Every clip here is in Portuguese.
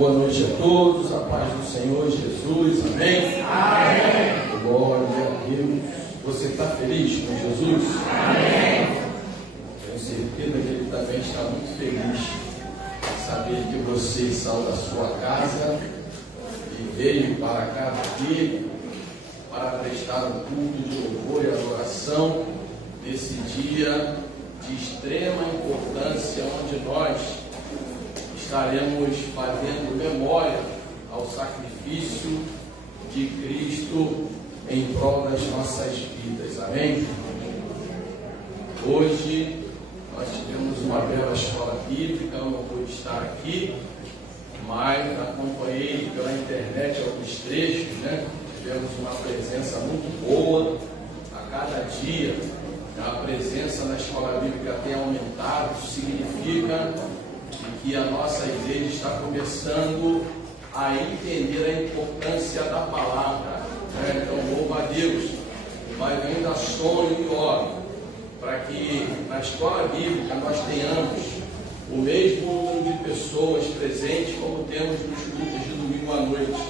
Boa noite a todos, a paz do Senhor Jesus, amém? Amém. Glória a Deus. Você está feliz com Jesus? Amém. Tenho certeza que Ele também está muito feliz em saber que você saiu da sua casa e veio para cá aqui para prestar um culto de louvor e adoração nesse dia de extrema importância, onde nós estaremos fazendo memória ao sacrifício de Cristo em prol das nossas vidas, amém? Hoje nós tivemos uma bela escola bíblica, eu não pude estar aqui, mas acompanhei pela internet alguns trechos, né? Tivemos uma presença muito boa a cada dia. A presença na escola bíblica tem aumentado, isso significa que a nossa igreja está começando a entender a importância da palavra, né? Então, louva a Deus, mas ainda sonho e oro para que na escola bíblica nós tenhamos o mesmo número de pessoas presentes como temos nos cultos de domingo à noite.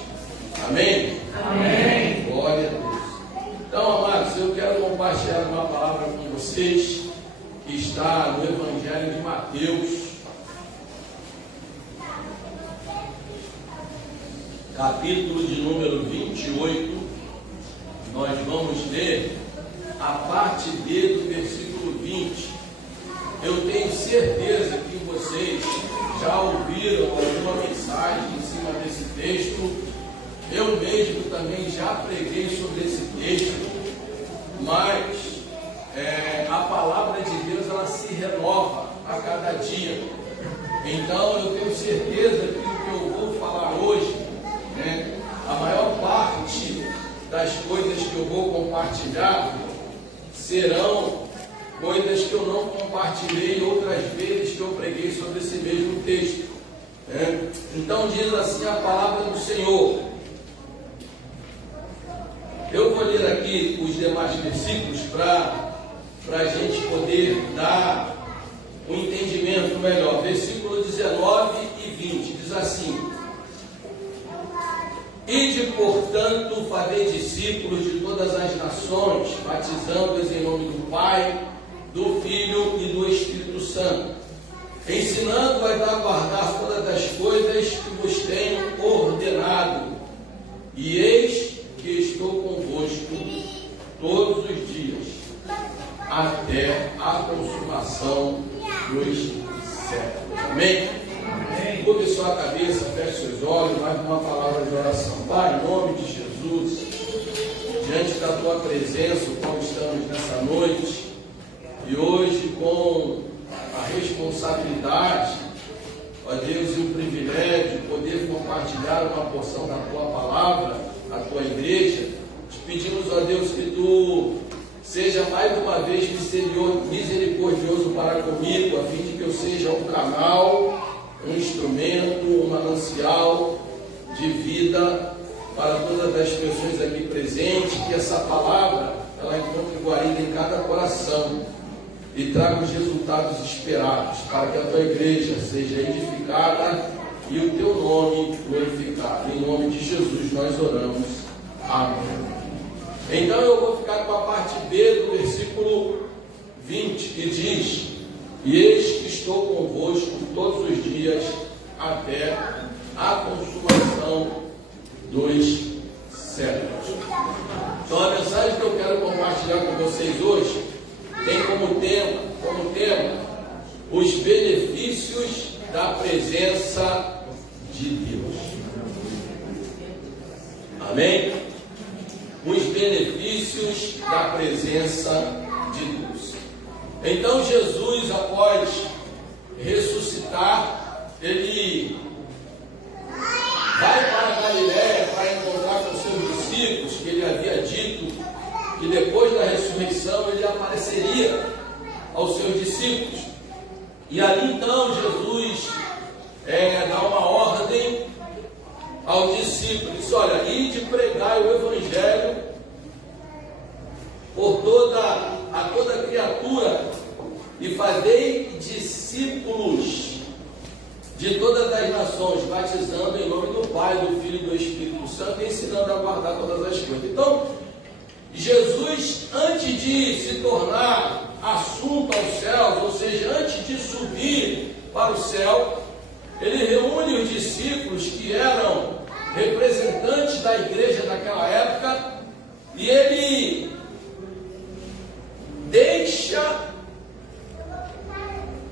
Amém? Amém. Glória a Deus. Então, amados, eu quero compartilhar uma palavra com vocês que está no Evangelho de Mateus, capítulo de número 28. Nós vamos ler a parte B do versículo 20. Eu tenho certeza que vocês já ouviram alguma mensagem em cima desse texto. Eu mesmo também já preguei sobre esse texto, mas a palavra de Deus ela se renova a cada dia. Então eu tenho certeza que o que eu vou falar hoje, a maior parte das coisas que eu vou compartilhar serão coisas que eu não compartilhei outras vezes que eu preguei sobre esse mesmo texto. Então diz assim a palavra do Senhor. Eu vou ler aqui os demais versículos para a gente poder dar um entendimento melhor. Versículo 19 e 20 diz assim: Ide, portanto, fazer discípulos de todas as nações, batizando-os em nome do Pai, do Filho e do Espírito Santo, ensinando-os a guardar todas as coisas que vos tenho ordenado. E eis que estou convosco todos os dias, até a consumação dos séculos. Amém? Curve sua cabeça, feche seus olhos, mais uma palavra de oração. Pai, em nome de Jesus, diante da tua presença, como estamos nessa noite, e hoje com a responsabilidade, ó Deus, e o privilégio de poder compartilhar uma porção da tua palavra, a tua igreja, te pedimos, ó Deus, que tu seja mais uma vez misericordioso para comigo, a fim de que eu seja um canal, um instrumento, um manancial de vida para todas as pessoas aqui presentes, que essa palavra ela encontre guarida em cada coração e traga os resultados esperados, para que a tua igreja seja edificada e o teu nome glorificado. Em nome de Jesus nós oramos. Amém. Então eu vou ficar com a parte B do versículo 20, que diz: E eis que estou convosco todos os dias, até a consumação dos séculos. Então a mensagem que eu quero compartilhar com vocês hoje tem como tema os benefícios da presença de Deus. Amém? Os benefícios da presença de Deus. Então Jesus, após ressuscitar, ele vai para a Galiléia para encontrar com seus discípulos, que ele havia dito que depois da ressurreição ele apareceria aos seus discípulos. E ali então Jesus dá uma ordem aos discípulos, diz: olha, ide pregar o Evangelho por toda criatura e fazei discípulos de todas as nações, batizando em nome do Pai, do Filho e do Espírito Santo, e ensinando a guardar todas as coisas. Então, Jesus, antes de se tornar assunto aos céus, ou seja, antes de subir para o céu, ele reúne os discípulos que eram representantes da igreja daquela época, e ele deixa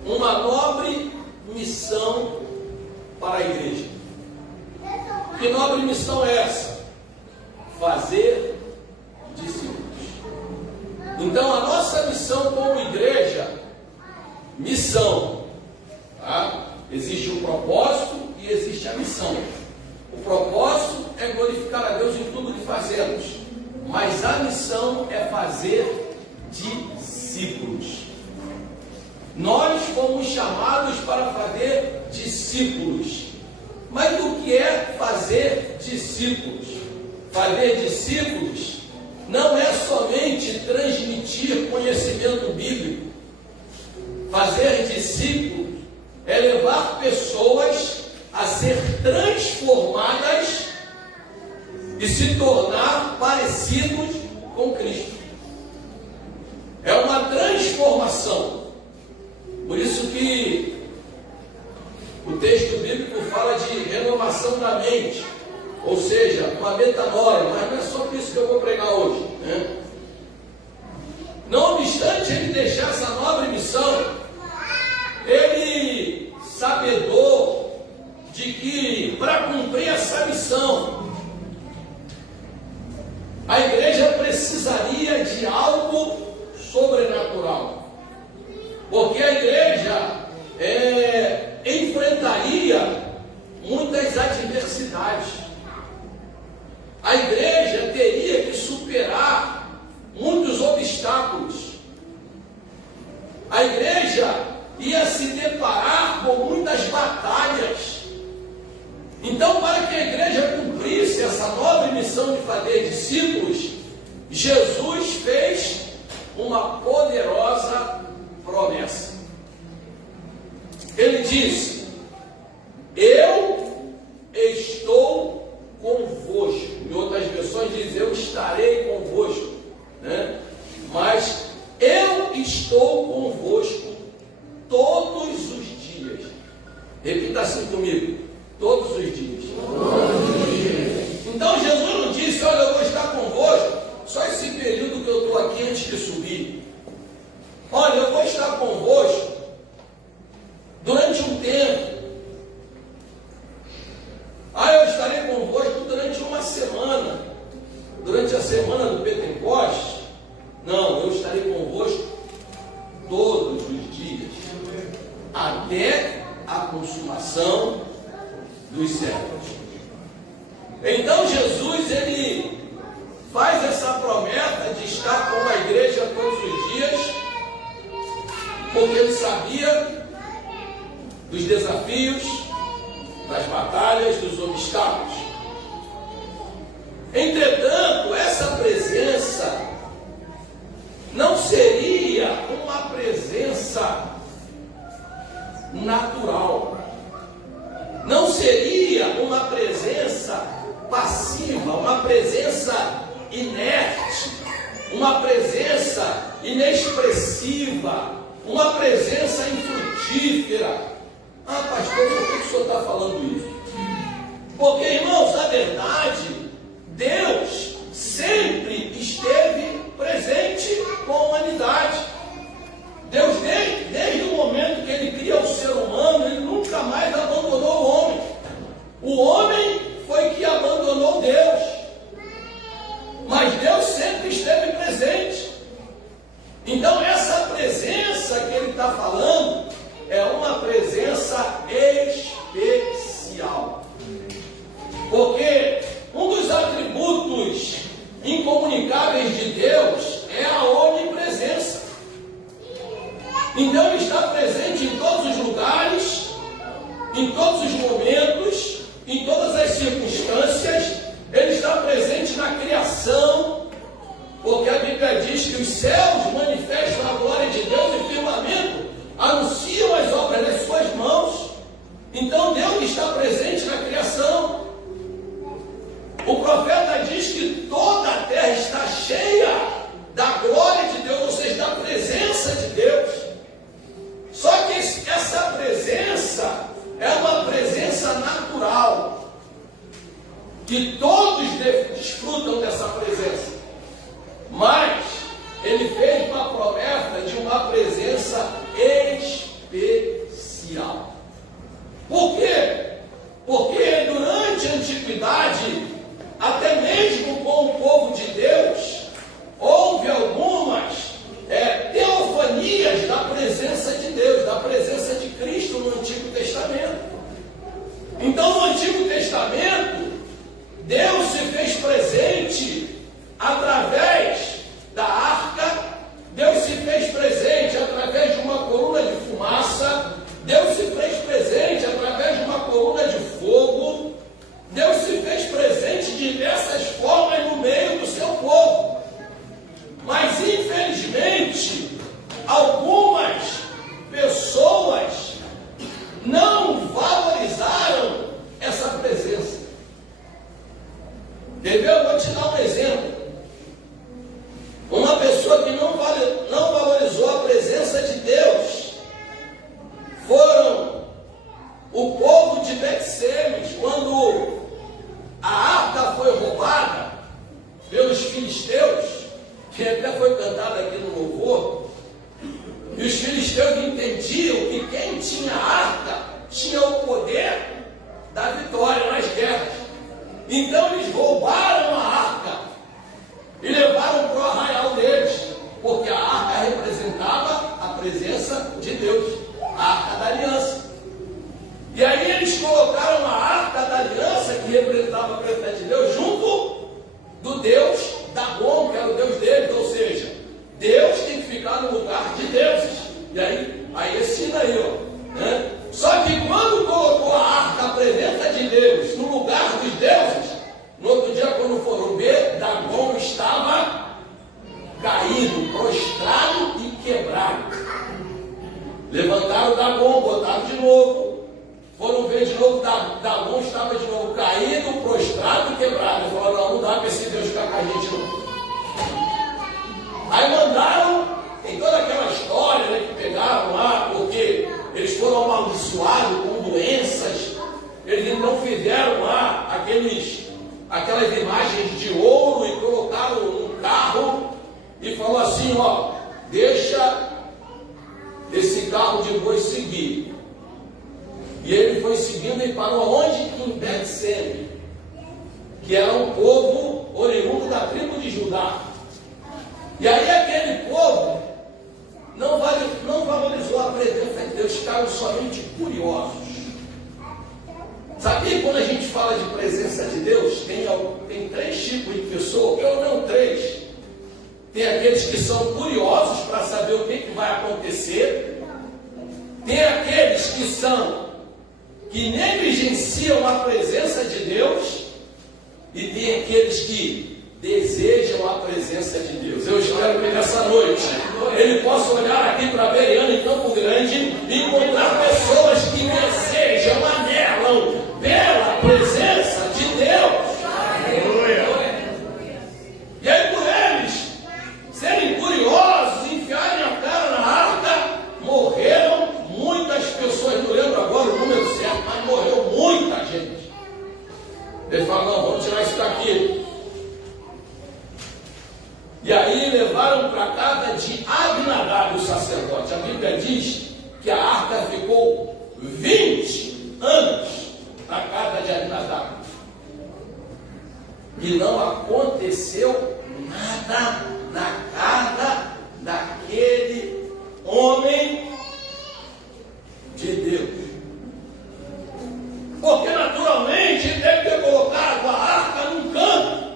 uma nobre missão para a igreja. Que nobre missão é essa? Fazer discípulos. Então a nossa missão como igreja, missão, tá? Existe o propósito e existe a missão. O propósito é glorificar a Deus em tudo que fazemos, mas a missão é fazer discípulos. Nós fomos chamados para fazer discípulos. Mas o que é fazer discípulos? Fazer discípulos não é somente transmitir conhecimento bíblico. Fazer discípulos é levar pessoas a ser transformadas e se tornar parecidos com Cristo. É uma transformação. Por isso que o texto bíblico fala de renovação da mente, ou seja, uma metanoia, mas não é só por isso que eu vou pregar hoje, né? Não obstante ele deixar essa nobre missão, ele sabedor de que para cumprir essa missão, a igreja precisaria de algo sobrenatural. Porque a igreja enfrentaria muitas adversidades. A igreja teria que superar muitos obstáculos. A igreja ia se deparar com muitas batalhas. Então, para que a igreja cumprisse essa nobre missão de fazer discípulos, Jesus fez uma poderosa promessa. Ele disse: eu estou convosco. Em outras versões diz: eu estarei convosco, né? Mas eu estou convosco todos os dias. Repita assim comigo: todos os dias. Todos os dias. Então Jesus não disse: olha, eu vou estar convosco só esse período que eu estou aqui antes de subir. Olha, eu vou estar convosco durante um tempo. Eu estarei convosco durante uma semana. Durante a semana do Pentecostes? Não, eu estarei convosco todos os dias, até a consumação dos séculos. Então Jesus, ele faz essa promessa de estar com a igreja todos os dias, porque ele sabia dos desafios, das batalhas, dos obstáculos. Entretanto, essa presença não seria uma presença natural, não seria uma presença passiva, uma presença inerte, uma presença inexpressiva, uma presença infrutífera. Pastor, por que o senhor está falando isso? Porque, irmãos, na verdade, Deus sempre esteve presente com a humanidade. Deus, desde o momento que ele cria o ser humano, ele nunca mais abandonou o homem. O homem foi que abandonou Deus, mas Deus sempre esteve presente. Então essa presença que ele está falando é uma presença especial, porque o profeta diz que toda a terra está cheia da glória de Deus, ou seja, da presença de Deus. Só que essa presença é uma presença natural, que todos desfrutam dessa presença. Mas ele fez uma promessa de uma presença especial. Por quê? Porque durante a antiguidade, até mesmo com o povo de Deus, houve algumas teofanias da presença de Deus, da presença de Cristo no Antigo Testamento. Então, no Antigo Testamento, Deus se fez presente através da arca, Deus se fez presente através de uma coluna de fumaça, Deus se fez presente através de uma coluna de fogo, Deus se fez presente de diversas formas no meio do seu povo. Mas, infelizmente, algumas pessoas não valorizaram essa presença. Entendeu? Eu vou te dar um exemplo. Uma pessoa que não valorizou a presença de Deus foram o povo de Bet-Semes, quando a arca foi roubada pelos filisteus, que até foi cantado aqui no louvor, e os filisteus entendiam que quem tinha a arca tinha o poder da vitória nas guerras. Então eles roubaram a arca e levaram para o arraial deles, porque a arca representava a presença de Deus, a arca da aliança. E aí eles colocaram a arca da aliança, que representava a presença de Deus, junto do Deus Dagom, que era o Deus deles, ou seja, Deus tem que ficar no lugar de deuses. E aí ensina aí, ó, né? Só que quando colocou a arca, a presença de Deus, no lugar dos deuses, no outro dia, quando foram ver, Dagom estava caído, prostrado e quebrado. Levantaram Dagom, botaram de novo. Foram ver de novo, Dagom estava de novo caído, prostrado e quebrado. Eles falaram, não dá para esse Deus ficar com a gente não. Aí mandaram, em toda aquela história, né, que pegaram lá, porque eles foram amaldiçoados com doenças, eles então fizeram lá aquelas imagens de ouro e colocaram num carro e falou assim, ó, deixa esse carro de boi seguir. E ele foi seguindo e parou onde? Em Bet-Semes, que era um povo oriundo da tribo de Judá. E aí aquele povo não valorizou a presença de Deus, ficaram somente curiosos. Sabia que quando a gente fala de presença de Deus, tem três tipos de pessoas, pelo menos três. Tem aqueles que são curiosos para saber o que vai acontecer. Tem aqueles que negligenciam a presença de Deus. E tem aqueles que desejam a presença de Deus. Eu espero que nessa noite ele possa olhar aqui para a Beriana em Campo Grande e encontrar pessoas que desejam, anelam pela presença de Deus. E aí, por eles serem curiosos, enfiarem a cara na arca, morreram muitas pessoas. Não lembro agora o número certo, mas morreu muita gente. Ele fala, não, vamos tirar isso daqui. E aí levaram para a casa de Abinadab, o sacerdote. A Bíblia diz que a arca ficou 20 anos na casa de Abinadab. E não aconteceu nada na casa daquele homem de Deus. Porque naturalmente deve ter colocado a arca num canto.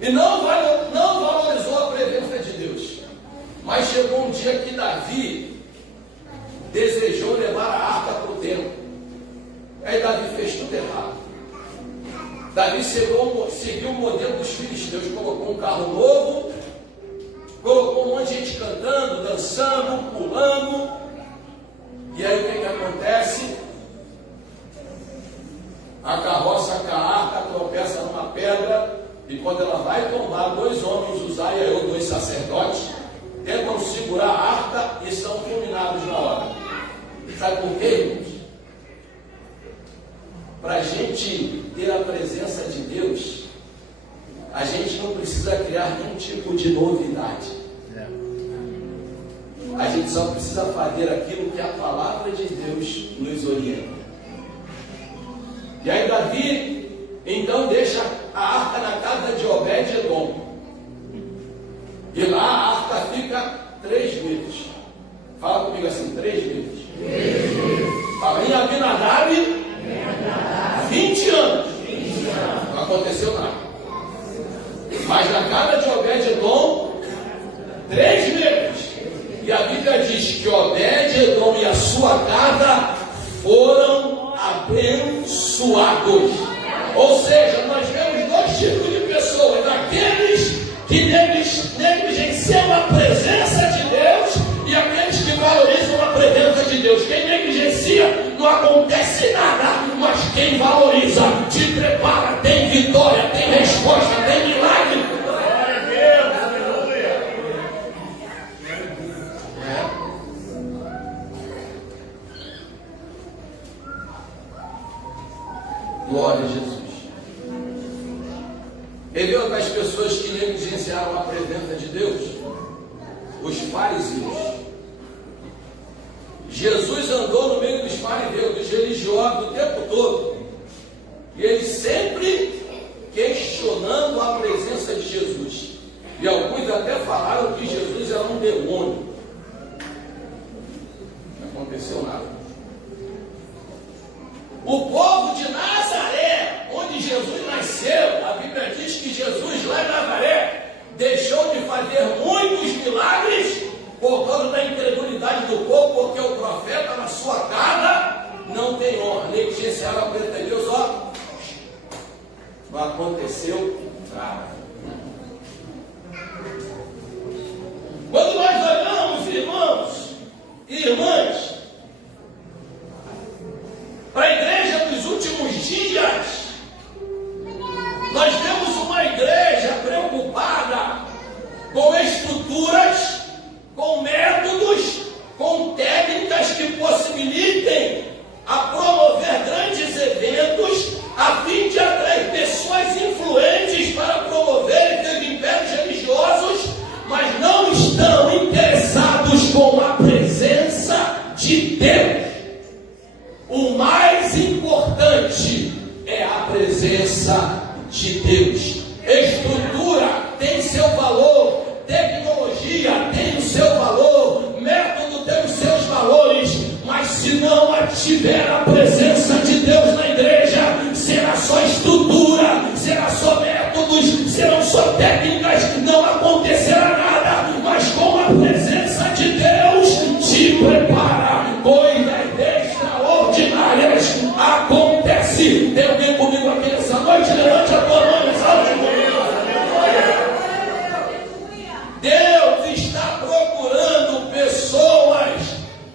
E não valorizou a presença de Deus. Mas chegou um dia que Davi desejou levar a arca para o templo. Aí Davi fez tudo errado. Davi seguiu o modelo dos filisteus, colocou um carro novo, colocou um monte de gente cantando, dançando, pulando. E aí o que acontece? A carroça com a arca tropeça E quando ela vai tombar, 2 homens, Uzá e Aiô, 2 sacerdotes, tentam segurar a arca e são fulminados na hora. Sabe por quê, irmãos? Para a gente ter a presença de Deus, a gente não precisa criar nenhum tipo de novidade. A gente só precisa fazer aquilo que a palavra de Deus nos orienta. E aí Davi, então, deixa a arca na casa de Obed-Edom. E lá a arca fica 3 meses. Fala comigo assim, 3 meses. Fala em Abinadab, 20 anos. Não aconteceu nada. Mas na casa de Obed-Edom, 3 meses. E a Bíblia diz que Obed-Edom e a sua casa foram abençoados. Ou seja, nós vemos 2 tipos de pessoas: aqueles que negligenciam a presença de Deus e aqueles que valorizam a presença de Deus. Quem negligencia, não acontece nada, mas quem valoriza, te prepara, tem vitória, tem resposta, tem milagre. Glória a Deus, aleluia. Glória a Jesus. Ele viu as pessoas que negligenciaram a presença de Deus, os fariseus. Jesus andou no meio dos fariseus, dos religiosos, o tempo todo. E eles sempre questionando a presença de Jesus. E alguns até falaram que Jesus era um demônio. Não aconteceu nada. O povo de Nazaré, onde Jesus nasceu, a Bíblia diz que Jesus lá em Nazaré deixou de fazer muitos milagres por causa da incredulidade do povo, porque o profeta na sua casa não tem honra. Negligenciaram a presença de Deus, ó, não aconteceu nada. Quando nós olhamos, irmãos e irmãs, para a igreja dos últimos dias, nós vemos uma igreja preocupada com estruturas, com métodos, com técnicas que possibilitem a promover grandes eventos, a fim de atrair pessoas influentes para promoverem seus impérios religiosos, mas não estão interessados com a presença de Deus. O mais importante é a presença de Deus. Estrutura tem seu valor, tecnologia tem o seu valor, método tem os seus valores, mas se não tiver a presença de Deus na igreja, será só estrutura, será só métodos, serão só técnicas, não acontecerá nada. Mas com a presença de Deus, te prepara, coisas extraordinárias acontecem. Tem alguém comigo aqui nessa noite? Levante a tua mão, exalte comigo. Deus está procurando pessoas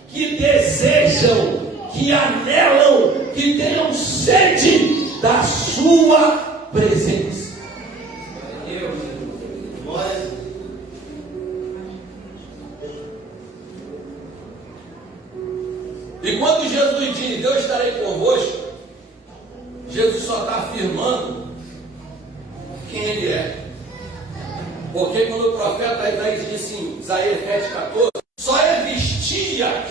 que desejam, que anelam, que tenham sede da sua presença. E quando Jesus diz, eu estarei convosco, Jesus só está afirmando quem Ele é. Porque quando o profeta Isaías disse em Isaías 7,14, só existia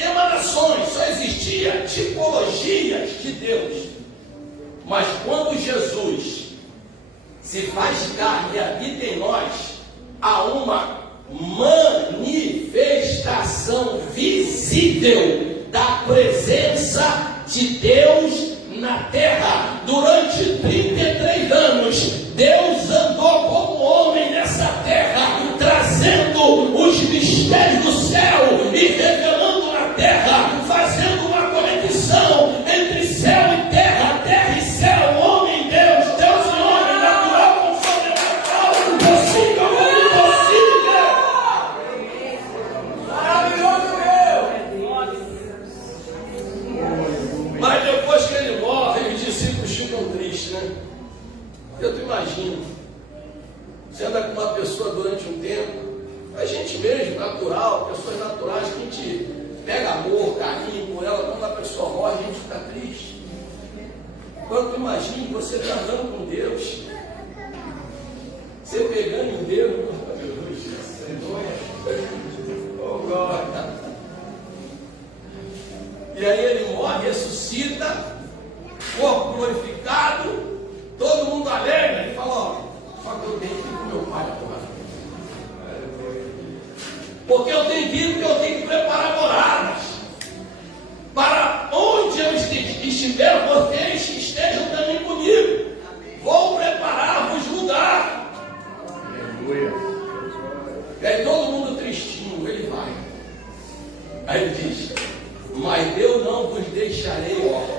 emanações, só existia tipologias de Deus. Mas quando Jesus se faz carne e habita em nós, há uma manifestação visível da presença de Deus na terra. Durante 33 anos, Deus andou como homem nessa terra, trazendo os mistérios do céu e revelando na terra, fazendo uma conexão entre céu e terra, terra e céu, homem e Deus, Deus e homem, natural com sobrenatural, possível com impossível. Maravilhoso Deus! Mas depois que ele morre, os discípulos ficam tristes, né? imagina, você anda com uma pessoa durante um tempo, a gente mesmo, natural, pessoas naturais, que a gente pega amor, carinho por ela, quando a pessoa morre, a gente fica triste. Quando imagine você está andando com Deus, você pegando em Deus, oh glória. E aí ele morre, ressuscita, corpo glorificado, todo mundo alegre, ele fala, ó, só que eu tenho que ir com meu pai agora. Porque eu tenho que ir, porque eu tenho que preparar moradas. Para onde eu estiver, vocês estejam também comigo. Vou preparar-vos lugar. Aleluia. E aí todo mundo tristinho, ele vai. Aí ele diz, mas eu não vos deixarei órfãos,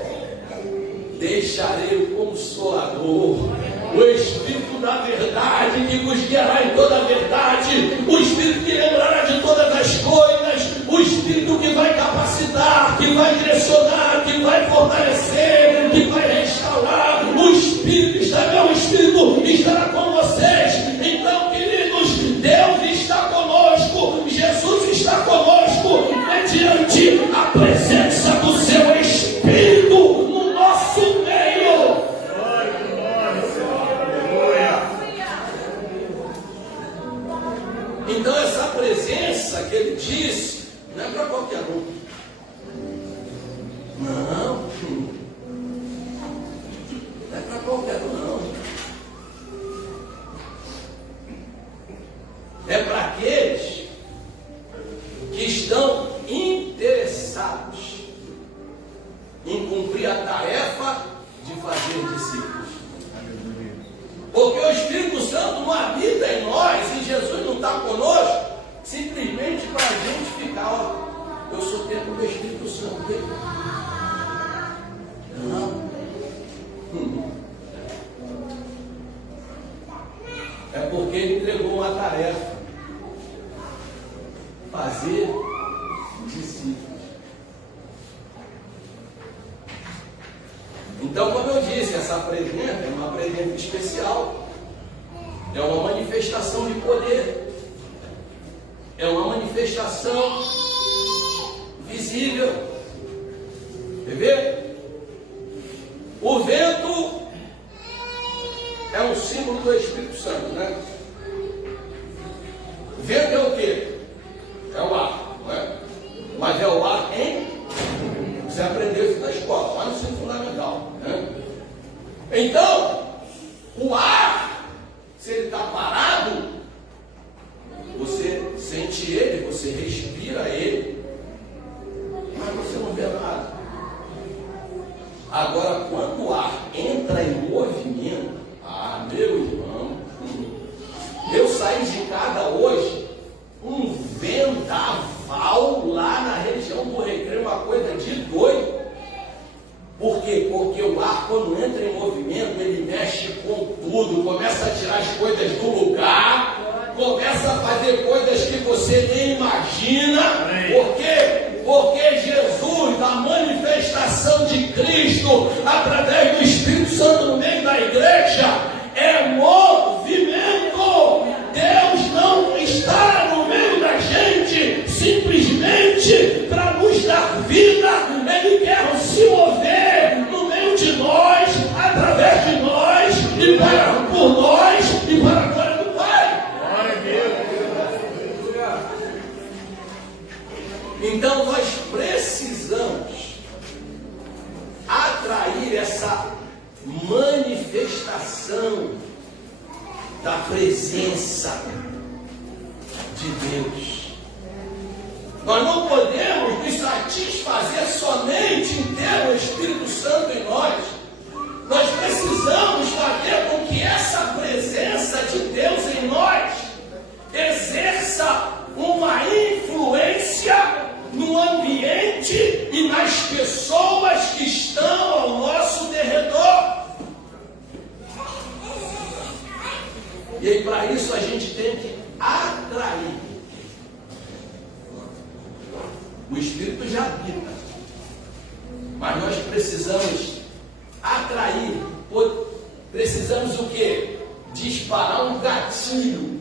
deixarei o Consolador, o Espírito da verdade, que vos guiará em toda a verdade, o Espírito que lembrará de todas as coisas, o Espírito que vai capacitar, que vai direcionar, que vai fortalecer, que vai restaurar. O Espírito está, meu Espírito estará com vocês. Então, queridos, Deus está conosco, Jesus está conosco, mediante a presença do seu Espírito no nosso meio. Então essa presença que ele disse não é para qualquer um. Não é para qualquer um, não. É para aqueles que estão interessados em cumprir a tarefa de fazer discípulos. Porque o Espírito Santo não habita em nós e Jesus não está conosco simplesmente para a gente ficar, ó, eu sou tempo do Espírito Santo. Não. É porque ele entregou uma tarefa: fazer discípulos. Então, como eu disse, essa presença é uma presença especial, é uma manifestação de poder, é uma manifestação visível. Quer ver? O vento é um símbolo do Espírito Santo, né? O vento é o quê? É o ar, não é? Mas é o ar em... Você aprendeu isso na escola, lá no ensino fundamental, né? Então, o ar, se ele está parado, você sente ele, você respira ele, mas você não vê nada. Agora, quando o ar entra em movimento, meu irmão, eu saí de casa hoje, um vendaval lá na região do Recreio, uma coisa de doido. Por quê? Porque o ar, quando entra em movimento, ele mexe com tudo, começa a tirar as coisas do lugar, começa a fazer coisas que você nem imagina. Por quê? Porque Jesus, a manifestação de Cristo, através do Espírito Santo no meio da igreja, é movimento. Deus não está no meio da gente simplesmente para nos dar vida. Ele quer se mover no meio de nós, através de nós, e por nós, e para a glória do Pai. Glória a Deus. Então nós precisamos atrair essa manifestação da presença de Deus. Nós não podemos nos satisfazer somente em ter o Espírito Santo em nós. Nós precisamos fazer com que essa presença de Deus em nós exerça uma influência no ambiente e nas pessoas que estão ao nosso derredor. E aí, para isso, a gente tem que atrair. O Espírito já habita, mas nós precisamos atrair. Precisamos o quê? disparar um gatilho.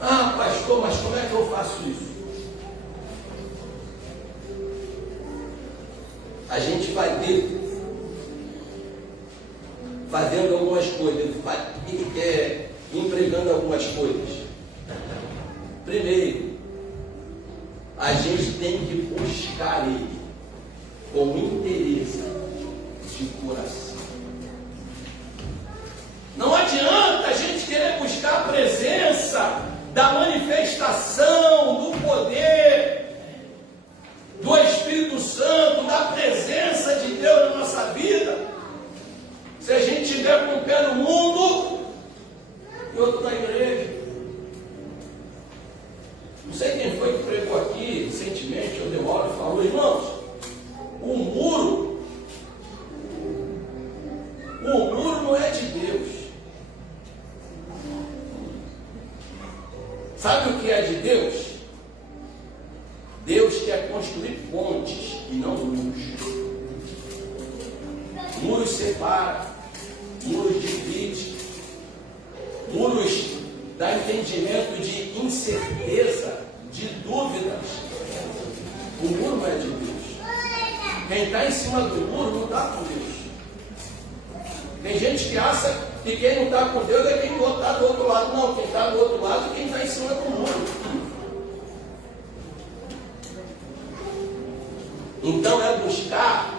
Ah, pastor, mas como é que eu faço isso? A gente vai ter fazendo algumas coisas, empregando algumas coisas. Primeiro, a gente tem que buscar Ele com interesse de coração. Não adianta a gente querer buscar a presença da manifestação, do poder, do Espírito Santo, da presença de Deus na nossa vida, se a gente estiver com um pé no mundo e outro na igreja. Não sei quem foi que pregou aqui recentemente, ou demora, falou, irmãos, o muro não é de Deus. Sabe o que é de Deus? Deus quer construir pontes e não muros. Muros separam, muros dividem, muros dá entendimento de incerteza, de dúvidas. O muro não é de Deus. Quem está em cima do muro não está com Deus. Tem gente que acha que quem não está com Deus é quem está do outro lado. Não, quem está do outro lado é quem está em cima do muro. Então é buscar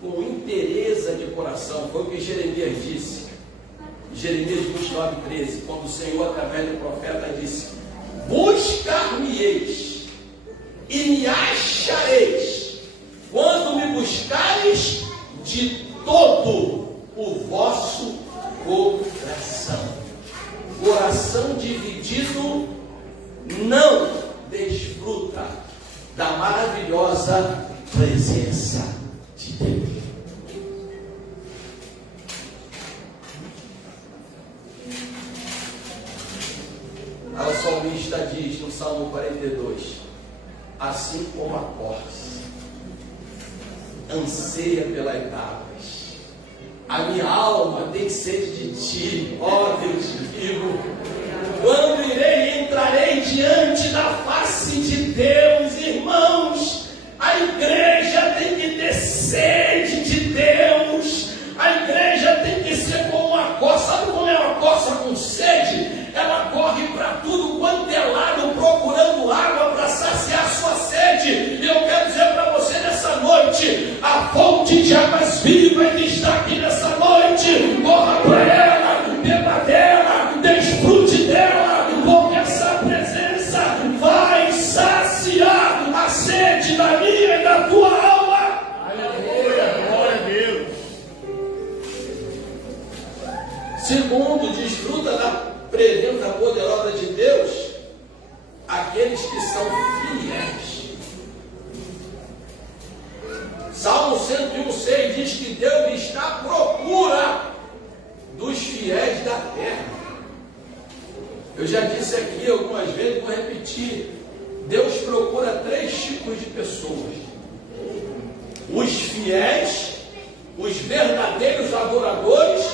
com interesse de coração. Foi o que Jeremias disse. Jeremias 29:13, quando o Senhor, através do profeta, disse: buscar-me-eis e me achareis, quando me buscareis de todo o vosso coração. Coração dividido não desfruta da maravilhosa presença de Deus. O salmista diz no Salmo 42: assim como a corça anseia pelas águas, a minha alma tem sede de ti, ó Deus vivo. Quando entrarei diante da face de Deus, irmãos, a igreja tem que ter sede de Deus. A igreja tem que ser como uma corça. Sabe como é uma corça com sede? Ela corre para tudo quanto é lado, procurando água para saciar sua sede. E eu quero dizer para você nessa noite: a fonte de águas vivas está aqui nessa noite. Corra para ela, beba dela, desfrute dela, porque essa presença vai saciar a sede da minha e da tua alma. Aleluia, glória a Deus. Segundo, desfruta da presença poderosa de Deus aqueles que são fiéis. Salmo 101:6 diz que Deus está à procura dos fiéis da terra. Eu já disse aqui algumas vezes, vou repetir: Deus procura 3 tipos de pessoas: os fiéis, os verdadeiros adoradores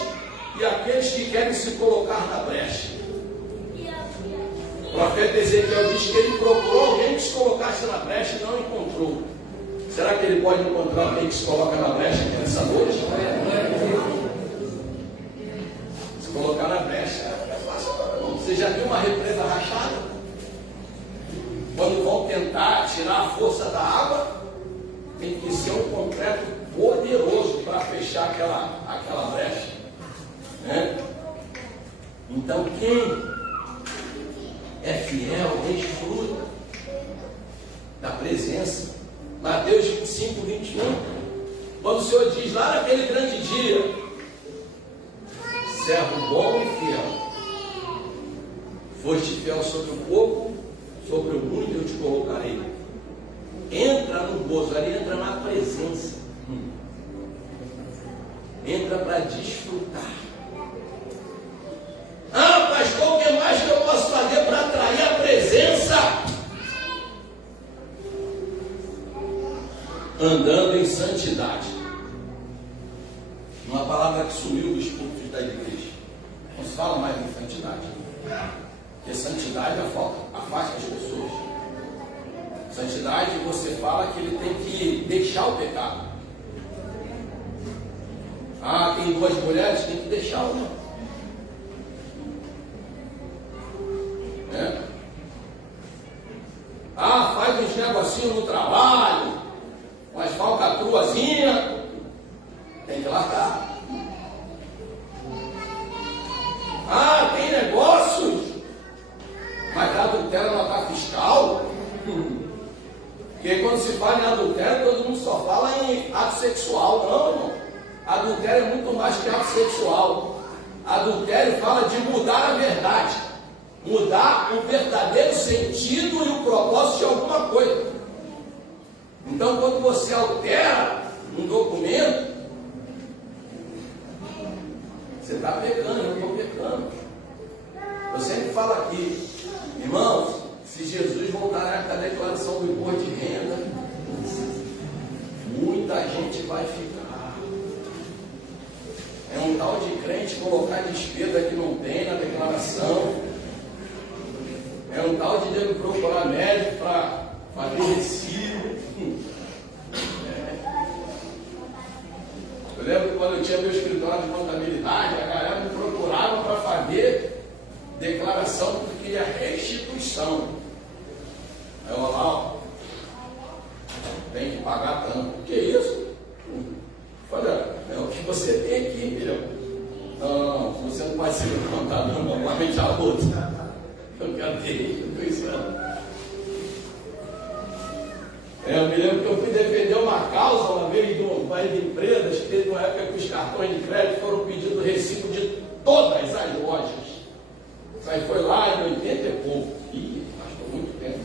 e aqueles que querem se colocar na brecha. O profeta Ezequiel diz que ele procurou alguém que se colocasse na brecha e não encontrou. Será que ele pode encontrar alguém que se coloca na brecha aqui nessa noite? Se colocar na brecha é fácil. Você já viu uma represa rachada? Quando vão tentar tirar a força da água, tem que ser um concreto poderoso para fechar aquela brecha. Então quem é fiel desfruta da presença. Mateus 5:21, quando o Senhor diz lá naquele grande dia: servo bom e fiel, foste fiel sobre o pouco, sobre o muito eu te colocarei. Entra no gozo, ali entra na presença, entra para desfrutar. Ah, pastor, o que mais que eu posso fazer para atrair a presença? Andando em santidade. Uma palavra que sumiu dos púlpitos da igreja. Não se fala mais em santidade. Porque santidade afasta as pessoas. Santidade, você fala que ele tem que deixar o pecado. Ah, tem duas mulheres, tem que deixar uma. Ah, faz uns negocinhos no trabalho, umas falcatruazinhas, tem que largar. Ah, tem negócios, mas adultério nota fiscal. Porque quando se fala em adultério, todo mundo só fala em ato sexual. Não, irmão. Adultério é muito mais que ato sexual. Adultério fala de mudar a verdade, mudar o verdadeiro sentido e o propósito de alguma coisa. Então, quando você altera um documento, você está pecando, eu estou pecando. Eu sempre falo aqui, irmãos, se Jesus voltar na declaração do imposto de renda, muita gente vai ficar. É um tal de crente colocar despesa que não tem na declaração. É um tal de dele procurar médico para fazer recibo. Eu lembro que quando eu tinha meu escritório de contabilidade, a galera me procurava para fazer declaração porque queria restituição. Aí eu lá, tem que pagar tanto. Que isso? Olha, é o que você tem aqui, filho. Não, você não pode ser contado, não, vai arranjar outro. Eu quero ter restituição. Eu me lembro que eu fui defender uma causa uma vez de um país de empresas, que teve uma época que os cartões de crédito foram pedindo recibo de todas as lojas. Isso aí foi lá em 80 e pouco. Ih, gastou muito tempo.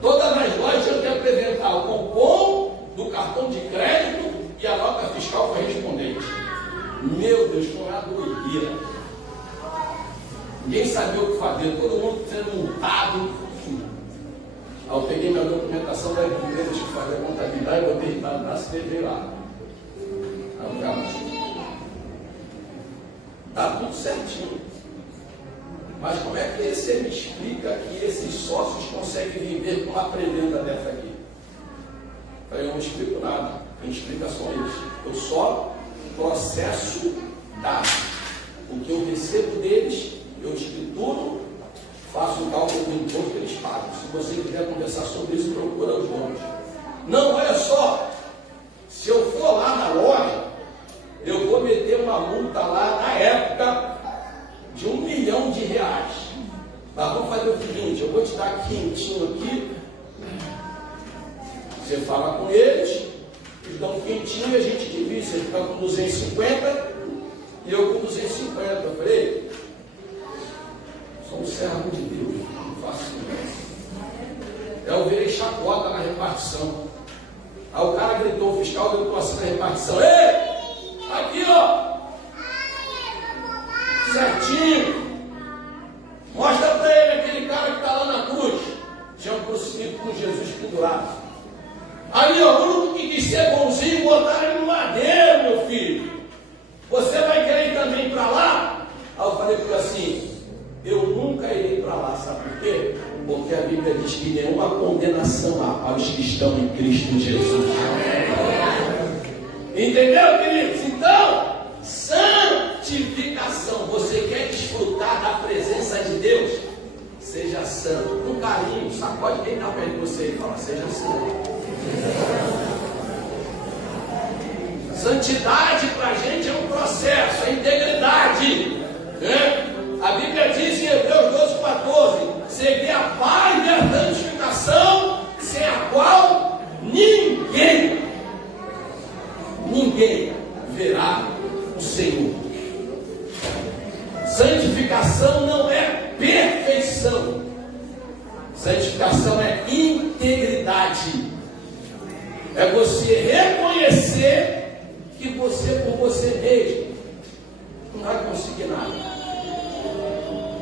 Todas as lojas tinham que apresentar o cupom do cartão de crédito e a nota fiscal correspondente. Meu Deus, foi uma doideira. Ninguém sabia o que fazer, todo mundo sendo multado. Aí eu peguei minha documentação da empresa que fazia contabilidade, botei no braço e levei lá. Aí eu falei, tá tudo certinho. Mas como é que você me explica que esses sócios conseguem viver com uma prebenda dessa aqui? Eu falei, eu não explico nada. Quem explica são eles. Eu só processo dados. O que eu recebo deles, eu escrituro, faço o cálculo do imposto que eles pagam. Se você quiser conversar sobre isso, procura os donos. Não, olha só. Se eu for lá na loja, eu vou meter uma multa lá na época de R$1 milhão. Mas vamos fazer o seguinte, eu vou te dar quentinho aqui. Você fala com eles, eles dão quentinho e a gente divide. Você fica com 250 e eu com 250. Eu falei, sou um servo de Deus, não faço isso. Eu virei chacota na repartição. Aí o cara gritou, o fiscal gritou assim na repartição, ei, aqui ó, certinho, mostra para ele aquele cara que está lá na cruz. Tinha um crucifixo com Jesus pendurado. Aí ó, o grupo que quis ser bonzinho, botaram ele no madeiro, meu filho. Você vai querer ir também para lá? Aí eu falei para ele assim, eu nunca irei para lá, sabe por quê? Porque a Bíblia diz que nenhuma condenação há aos que estão em Cristo Jesus. Entendeu, queridos? Então, santificação. Você quer desfrutar da presença de Deus? Seja santo. Com carinho, sacode quem está perto de você e fala, seja santo. Santidade para a gente é um processo, é integridade, né? A Bíblia diz em Hebreus 12:14, seguir a paz e a santificação, sem a qual ninguém verá o Senhor. Santificação não é perfeição, santificação é integridade. É você reconhecer que você por você mesmo não vai conseguir nada.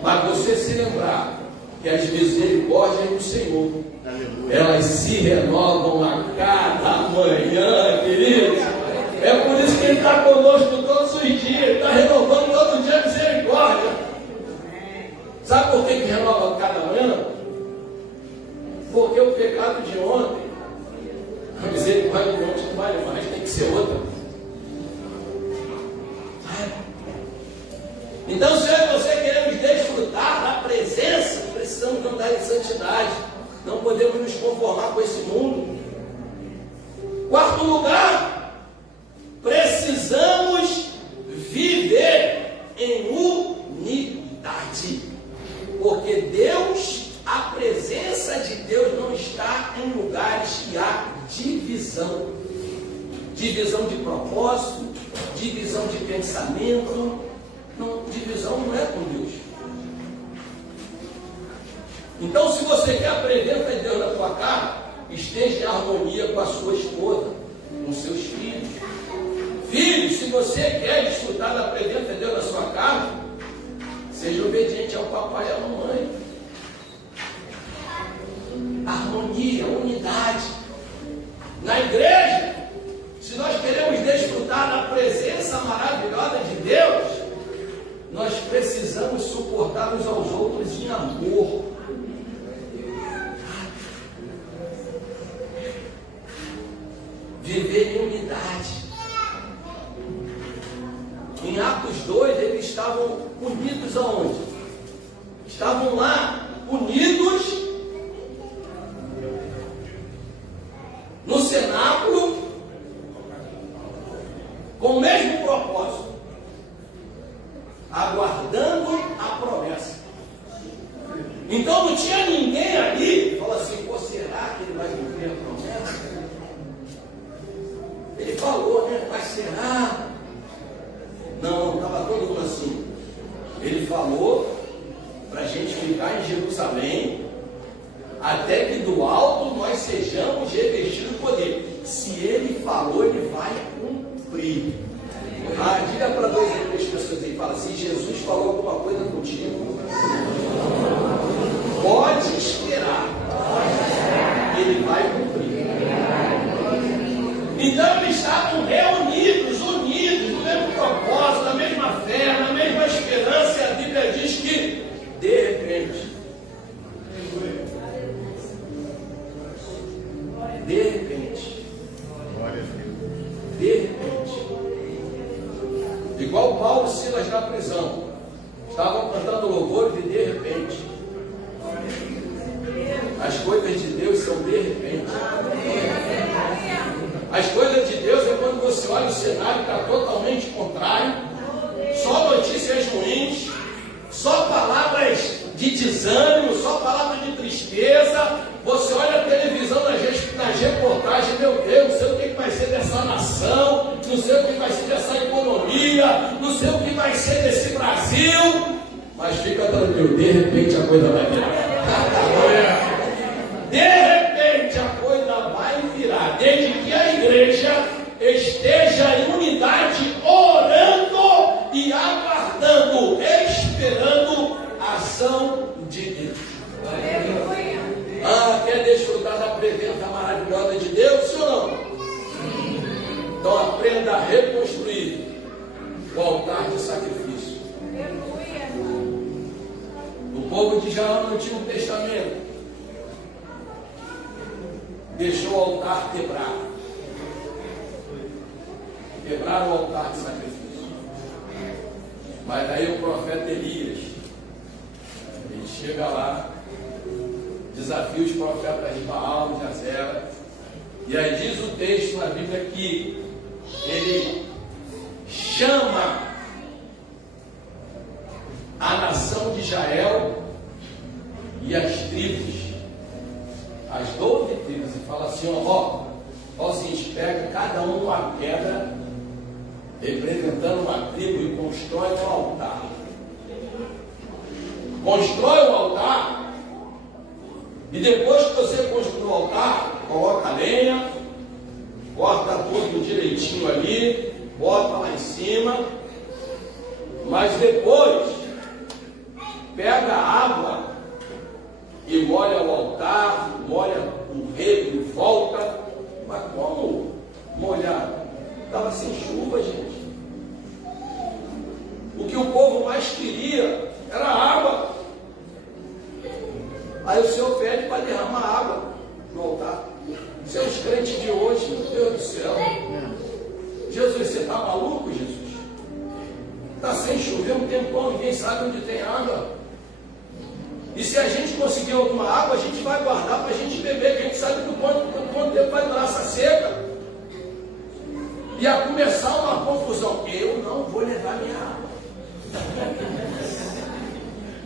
Mas você se lembrar que as misericórdias do Senhor, elas se renovam a cada manhã, queridos. É por isso está conosco todos os dias, está renovando todo dia a misericórdia. Sabe por que renova cada manhã? Porque o pecado de ontem, a misericórdia de ontem não vale mais, tem que ser outra. Então, se eu e você queremos desfrutar da presença, precisamos andar em santidade. Não podemos nos conformar com esse mundo. Quarto lugar, precisamos viver em unidade. Porque Deus, a presença de Deus não está em lugares que há divisão. Divisão de propósito, divisão de pensamento. Não, divisão não é com Deus. Então, se você quer a presença de Deus na sua casa, esteja em harmonia com a sua esposa, com seus filhos. Filhos, se você quer desfrutar da presença de Deus na sua casa, seja obediente ao papai e à mamãe. Harmonia, unidade. Na igreja, se nós queremos desfrutar da presença maravilhosa de Deus, nós precisamos suportar uns aos outros em amor. Viver em unidade. Em Atos 2, eles estavam unidos aonde? Estavam lá, unidos no cenáculo, com o mesmo propósito, aguardando a promessa. Então não tinha ninguém ali que falou assim: pô, será que ele vai cumprir a promessa? Ele falou, né? Mas será? Não, estava todo mundo assim. Ele falou para a gente ficar em Jerusalém, até que do alto nós sejamos revestidos de poder. Se ele falou, ele vai cumprir. Diga para 2 ou 3 pessoas aí, fala: se Jesus falou alguma coisa contigo, pode esperar, ele vai cumprir. Então eles estavam reunidos, unidos, no mesmo propósito, na mesma fé, na mesma esperança. E a Bíblia diz que, de repente, igual Paulo e Silas na prisão, estavam cantando louvores e de repente, as coisas de Deus são de repente. As coisas de Deus é quando você olha o cenário está totalmente contrário, só notícias ruins, só palavras de desânimo, só palavras de tristeza. Você olha a televisão nas reportagens, meu Deus, não sei o que vai ser dessa nação, não sei o que vai ser dessa economia, não sei o que vai ser desse Brasil, mas fica tranquilo, de repente a coisa vai virar. De repente a coisa vai virar, desde que a igreja esteja em unidade, orando e aguardando, esperando a ação de Deus. Quer desfrutar da presença maravilhosa de Deus, sim ou não? Então aprenda a reconstruir o altar de sacrifício. O povo de Israel no Antigo Testamento deixou o altar quebrado. Quebraram o altar de sacrifício. Mas aí o profeta Elias, ele chega lá, desafia os profetas de Baal, de Azera, e aí diz o texto na Bíblia que ele chama a nação de Israel e as tribos, as 12 tribos, e fala assim: ó, assim, pega cada um uma pedra representando uma tribo e constrói um altar. Constrói o altar. E depois que você construir o altar, coloca a lenha, corta tudo direitinho ali, bota lá em cima, mas depois pega a água e molha o altar, molha o rego e volta. Mas como molhar? Estava sem chuva, gente. O que o povo mais queria era água. Aí o Senhor pede para derramar água no altar. Seus crentes de hoje, meu Deus do céu. Jesus, você está maluco, Jesus? Está sem chover um tempão, ninguém sabe onde tem água. E se a gente conseguir alguma água, a gente vai guardar para a gente beber, que a gente sabe que quanto tempo vai durar essa seca. E a começar uma confusão. Eu não vou levar minha água.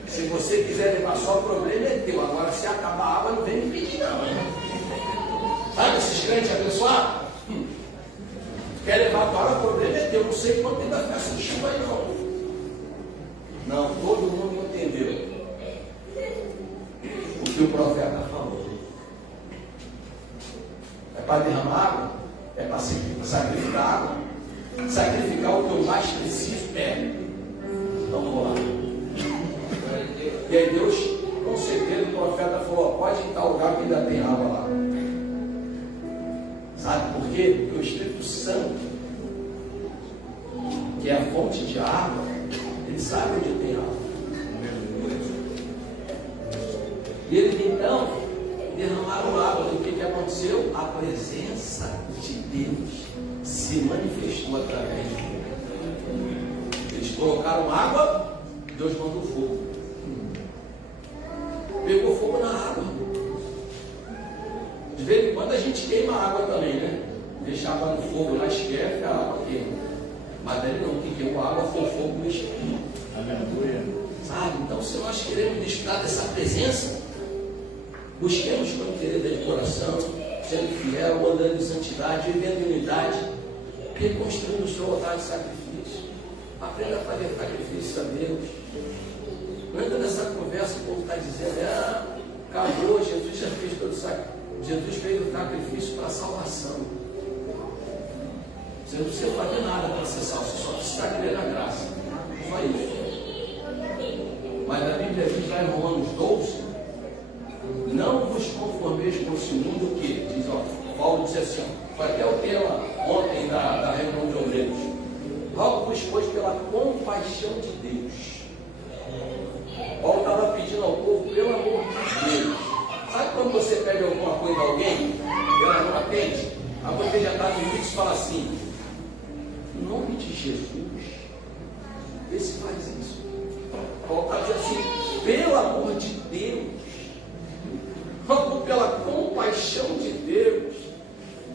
Se você quiser levar só, o problema é teu. Agora, se acabar a água, não vem me pedir, não. Sabe esses crentes abençoados? Quer levar para o problema é teu. Não sei quanto tempo vai ficar sem chuva aí, não. Não, todo mundo entendeu o que o profeta falou. É para derramar água? É para sacrificar água? Sacrificar o que eu mais preciso? Então vou lá. E aí Deus, com certeza, o profeta falou: pode ir em tal lugar que ainda tem água lá. Sabe por quê? Porque o Espírito Santo, que é a fonte de água, ele sabe onde tem água. E ele então derramaram água. E o que aconteceu? A presença de Deus se manifestou através de Deus. Eles colocaram água, Deus mandou fogo. Pegou fogo na água. De vez em quando a gente queima a água também, né? Deixa a água no fogo lá, esquece, a água queima. Mas ele não, que queimou a água foi o fogo do Espírito. Sabe? Então, se nós queremos desfrutar dessa presença, busquemos com interesse de coração, sendo fiel, andando em santidade, vivendo em unidade, reconstruindo o seu altar de sacrifício. Aprenda a fazer sacrifício a Deus. Não entra nessa conversa que o povo está dizendo: acabou, Jesus já fez todo o sacrifício. Jesus fez o sacrifício para a salvação. Você não precisa fazer nada para ser salvo, você só precisa crer na graça. Só isso. Mas a Bíblia diz lá em Romanos 12: não vos conformeis com esse mundo que, diz, Paulo disse assim, foi até o tema ontem da reunião de obreiros: rogo-vos, pois, pela compaixão de Deus. Paulo estava pedindo ao povo, pelo amor de Deus. Sabe quando você pede alguma coisa a alguém e ela não atende? Aí você já está no limite e fala assim: em nome de Jesus, vê se faz isso. Paulo está dizendo assim: pelo amor de Deus, pela compaixão de Deus,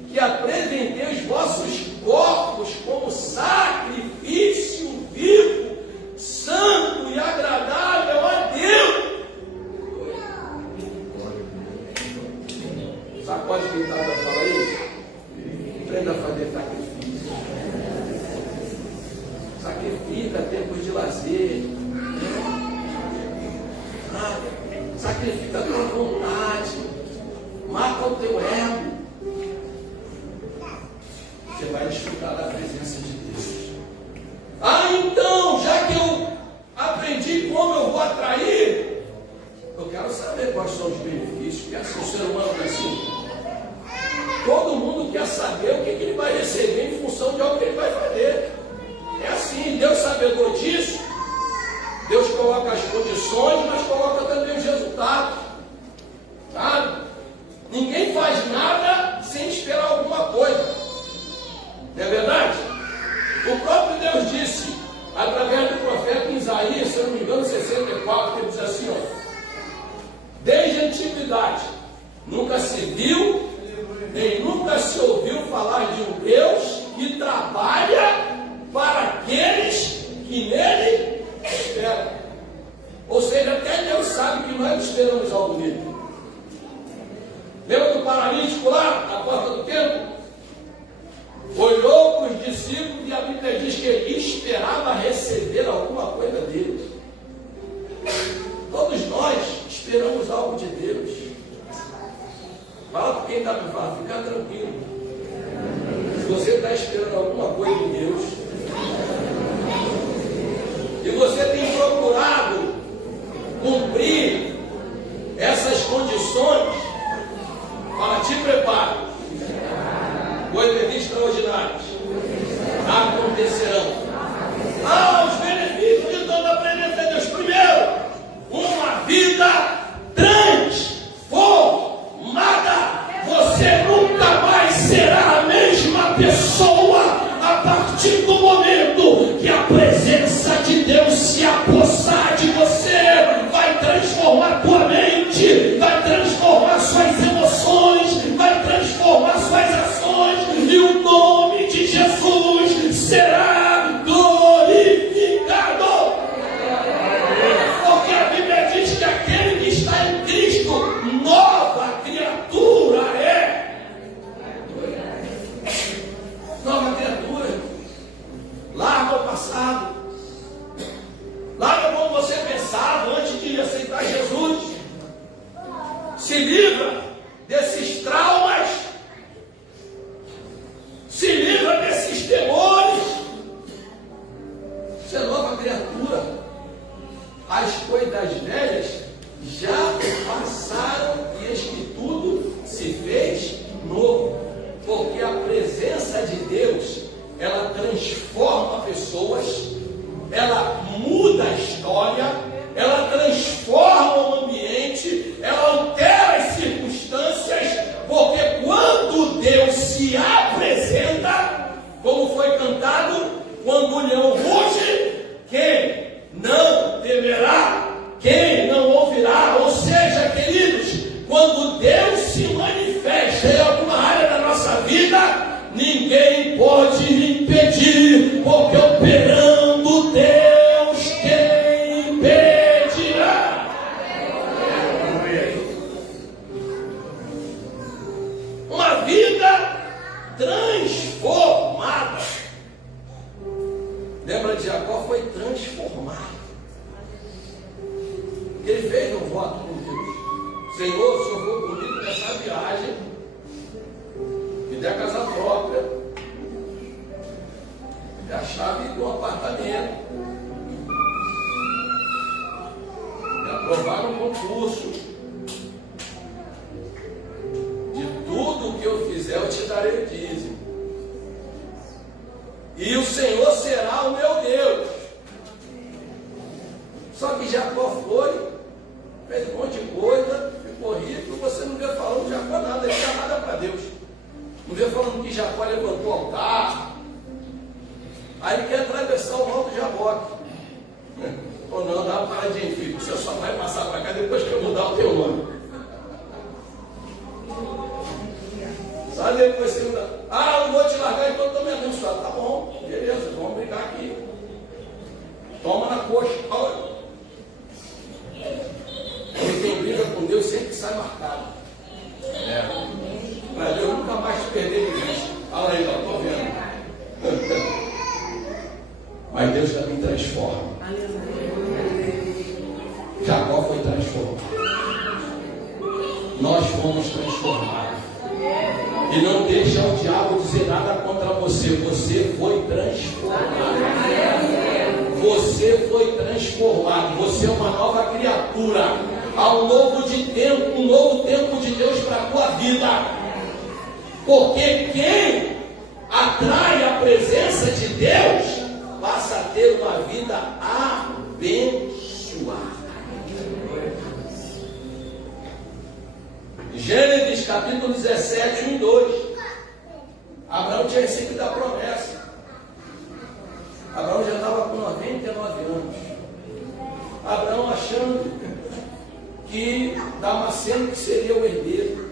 que apresentei os vossos corpos como sacrifício vivo, santo e agradável a Deus. Sacode quem está para falar isso? Aprenda a fazer sacrifício. Sacrifica tempos de lazer. Sacrifica a tua vontade. Mata o teu ego. Você vai desfrutar da presença de Deus. Então, já que eu aprendi como eu vou atrair, eu quero saber quais são os benefícios. Porque assim, o ser humano é assim. Todo mundo quer saber o que ele vai receber em função de algo que ele vai fazer. É assim, Deus sabedor disso. Deus coloca as condições, mas coloca também os resultados. Sabe? Ninguém faz nada sem esperar alguma coisa. Não é verdade? O próprio Deus disse, através do profeta Isaías, se eu não me engano, 64, ele diz assim: desde a antiguidade nunca se viu, nem nunca se ouviu falar de um Deus que trabalha para aqueles que nele esperam. Ou seja, até Deus sabe que nós esperamos algo nele. Lembra do paralítico lá, na porta do templo? Olhou para os discípulos e a Bíblia diz que ele esperava receber alguma coisa deles. Todos nós esperamos algo de Deus. Fala para quem está me falando, fica tranquilo. Se você está esperando alguma coisa de Deus, e você tem procurado cumprir essas condições, fala: te prepara. Coisas extraordinárias pessoa, a partir do momento que a presença de Deus se apossar de você, vai transformar tua mente, vai transformar suas emoções, vai transformar suas ações, e o nome de Jesus será glorificado. Porque a Bíblia diz que aquele que está em Cristo, nova criatura é. Nova criatura. Larga o passado. Larga como você pensava antes de aceitar Jesus. Se livra desses traumas. Se livra desses temores. Você é nova criatura. As coisas velhas já passaram e eis que tudo se fez novo. Porque a presença de Deus, ela transforma pessoas, ela muda a história, ela transforma o ambiente, ela altera as circunstâncias, porque quando Deus se apresenta, como foi cantado, quando o leão ruge, quem não temerá, quem não ouvirá? Ou seja, queridos, quando Deus se manifesta em alguma área da nossa vida, ninguém pode impedir, porque operando Deus, quem impedirá? Uma vida transformada. Lembra de Jacó? Foi transformado. Ele fez um voto com Deus: Senhor, se eu for comigo nessa viagem, me dê a casa própria, me dê a chave do apartamento, me aprovar no concurso, de tudo que eu fizer eu te darei o dízimo, e o Senhor será o meu Deus. Só que Jacó foi, fez um monte de coisa, ficou rico. Você não vê falando de Jacó nada, ele não dá nada para Deus. Não vê falando que Jacó levantou o altar. Aí ele quer atravessar o mal do Jaboque. Ou não, dá uma paradinha, filho. Você só vai passar para cá depois que eu mudar o teu nome. Sabe depois você muda? Ah, não vou te largar enquanto estou me abençoado. Tá bom, beleza, vamos brigar aqui. Toma na coxa. Olha. Porque quem briga com Deus sempre sai marcado. Para Deus nunca mais te perder de vista. Olha aí, estou vendo. Mas Deus também transforma. Jacó foi transformado. Nós fomos transformados. E não deixa o diabo dizer nada contra você. Você foi transformado. Você foi transformado. Você é uma nova criatura. Há um novo tempo de Deus para a tua vida. Porque quem atrai a presença de Deus passa a ter uma vida abençoada. Gênesis capítulo 17, 1 e 2. Abraão tinha recebido a promessa. Abraão já estava com 99 anos. Abraão achando que Damasceno que seria o herdeiro.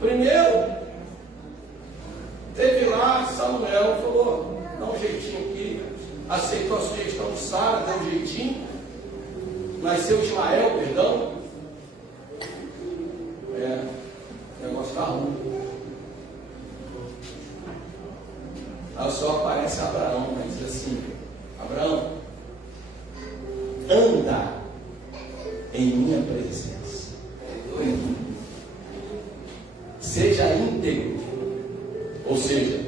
Primeiro, teve lá Samuel, falou, dá um jeitinho aqui, aceitou a sugestão de Sara, dá um jeitinho, nasceu Ismael, perdão. O negócio está ruim. Aí só aparece Abraão, mas diz assim, Abraão, anda em minha presença. Seja íntegro. Ou seja,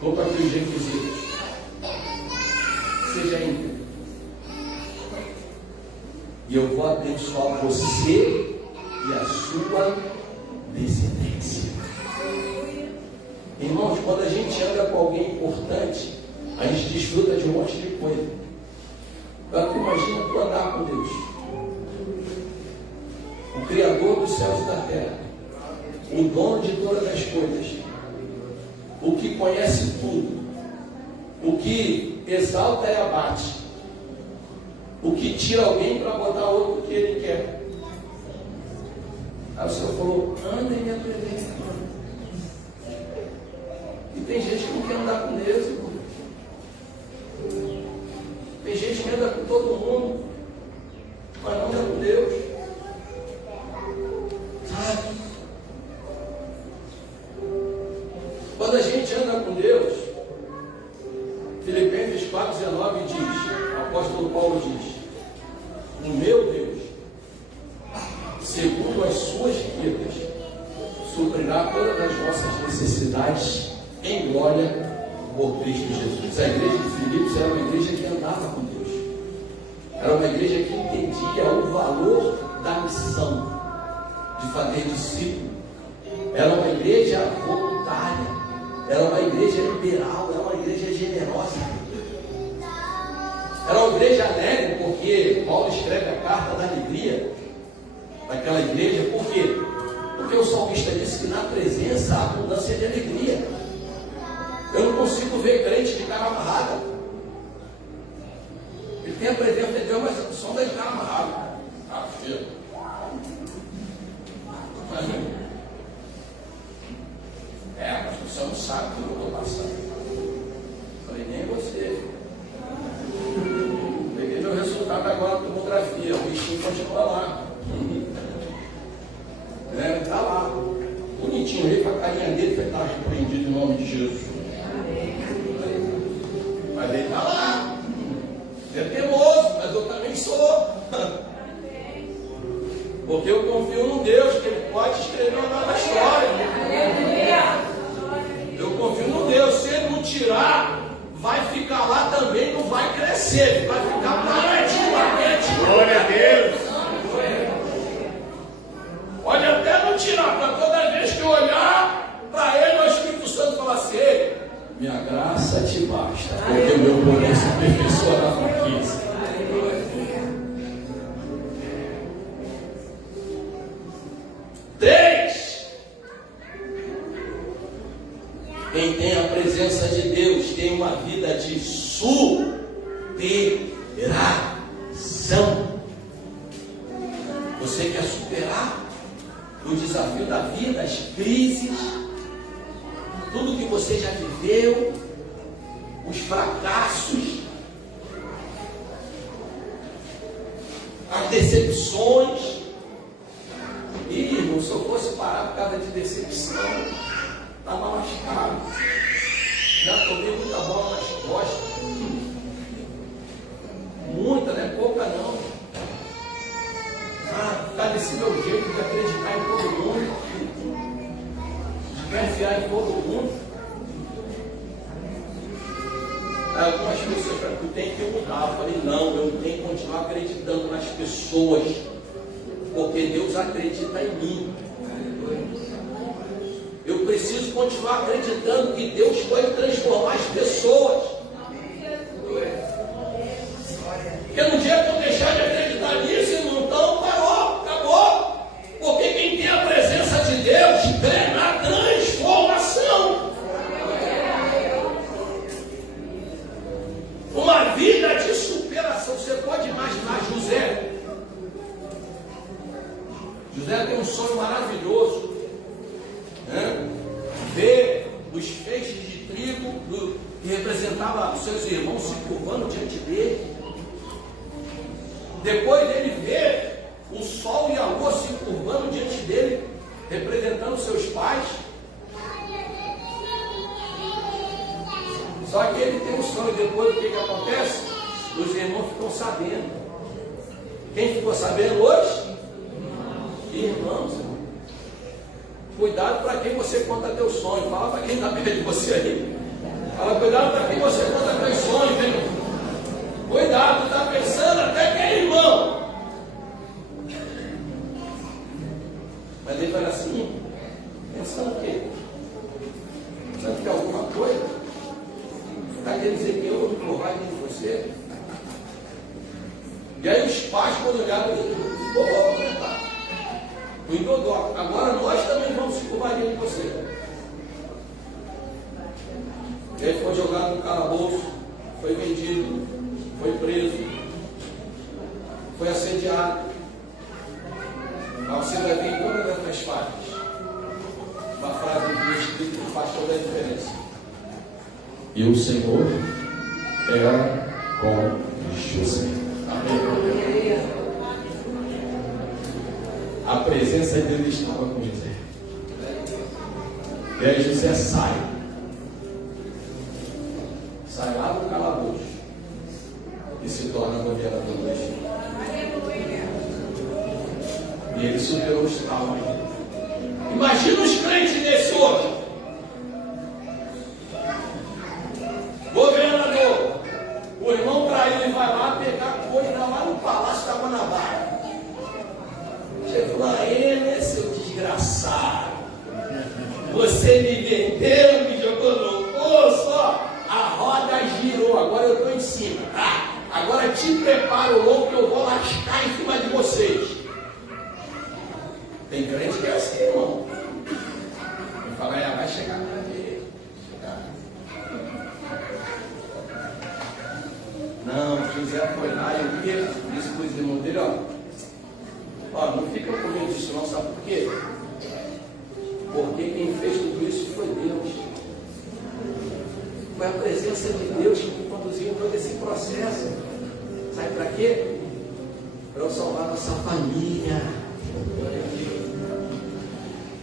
vou para aqui os requisitos. Seja íntegro. E eu vou abençoar você e a sua descendência. Irmãos, quando a gente anda com alguém importante, a gente desfruta de um monte de coisa. Agora imagina tu andar com Deus, o Criador dos céus e da terra. o dono de todas as coisas, o que conhece tudo, o que exalta e abate, o que tira alguém para botar outro que ele quer. Aí o Senhor falou: anda em minha presença. E tem gente que não quer andar com Deus, irmão. Tem gente que anda com todo mundo, mas não anda com Deus. Sabe? Quando a gente anda com Deus, Filipenses 4,19 diz, o apóstolo Paulo diz: o meu Deus, segundo as suas riquezas, suprirá todas as vossas necessidades em glória por Cristo Jesus. A igreja de Filipos era uma igreja que andava com Deus. Era uma igreja que entendia o valor da missão de fazer discípulo. Era uma igreja voluntária. Era uma igreja liberal. Era uma igreja generosa. Era uma igreja alegre, porque Paulo escreve a carta da alegria daquela igreja. Por quê? Porque o salmista disse que na presença há abundância de alegria. Eu não consigo ver crente de cara amarrada. Ele tem a presença de Deus, mas só da cara amarrada. Ah, filho. Mas você não sabe o que eu estou passando. Falei: nem você. Peguei meu resultado agora na tomografia. O bichinho continua lá. Está lá. Bonitinho aí, com a carinha dele, vai estar repreendido em nome de Jesus. Mas ele está lá. Ele é teimoso, mas eu também sou. Porque eu confio num Deus que Ele pode escrever uma nova história. Eu confio no Deus. Se Ele não tirar, vai ficar lá também, não vai crescer. Vai ficar paradinho lá dentro. Glória a Deus. Pode até não tirar, para toda vez que eu olhar para Ele, o Espírito Santo fala assim: minha graça te basta, porque o meu poder se aperfeiçoa na fraqueza. Quem tem a presença de Deus tem uma vida de superação. Você quer superar o desafio da vida, as crises, tudo que você já viveu, os fracassos, as decepções. Irmão, se eu fosse parar por causa de decepção, estava lascado. Já tomei muita bola nas costas. Muita, não é pouca não. Está desse meu jeito de acreditar em todo mundo, de confiar em todo mundo. Algumas pessoas falaram: tu tem que mudar. Eu falei: não, eu tenho que continuar acreditando nas pessoas, porque Deus acredita em mim. Eu preciso continuar acreditando que Deus pode transformar as pessoas. Porque no dia que eu deixar de acreditar nisso, irmão, então parou, acabou. Porque quem tem a presença de Deus crê na transformação. Uma vida de superação. Você pode imaginar José. José tem um sonho maravilhoso. Ver os feixes de trigo que representava os seus irmãos se curvando diante dele. Depois dele ver o sol e a lua se curvando diante dele, representando seus pais. Só que ele tem um sonho. Depois o que acontece? Os irmãos ficam sabendo. Quem ficou sabendo hoje? Irmãos. Cuidado para quem você conta teu sonho. Fala para quem está perto de você aí. Fala: cuidado para quem você conta teu sonho, viu? Cuidado, está pensando até que é irmão. Mas ele fala assim: pensando o quê? Pensando que é alguma coisa? Está querendo dizer que eu vou me provar de você? E aí os pais, quando olharam, ficou louco, né, pai? O Indodó. Agora nós também vamos se curvar faz toda a diferença. E o Senhor era com José. Amém. A presença de Deus estava com José. E aí José sai lá do calabouço e se torna governador do Egito. E ele superou os traumas. Imagina os crentes desse hoje. Governador, o irmão traiu e vai lá pegar coisa lá no Palácio da Guanabara. Você falou, né, seu desgraçado? Você me vendeu, me jogou no poço, ó. A roda girou, agora eu estou em cima. Agora te prepara o louco que eu vou lascar em cima de vocês. Tem crente que é assim, irmão. Ele fala, vai chegar para ver. Não, José foi lá e o que? Disse para os irmãos dele, ó, não fica com medo disso não, sabe por quê? Porque quem fez tudo isso foi Deus. Foi a presença de Deus que me conduziu em todo esse processo. Sabe para quê? Para eu salvar nossa família.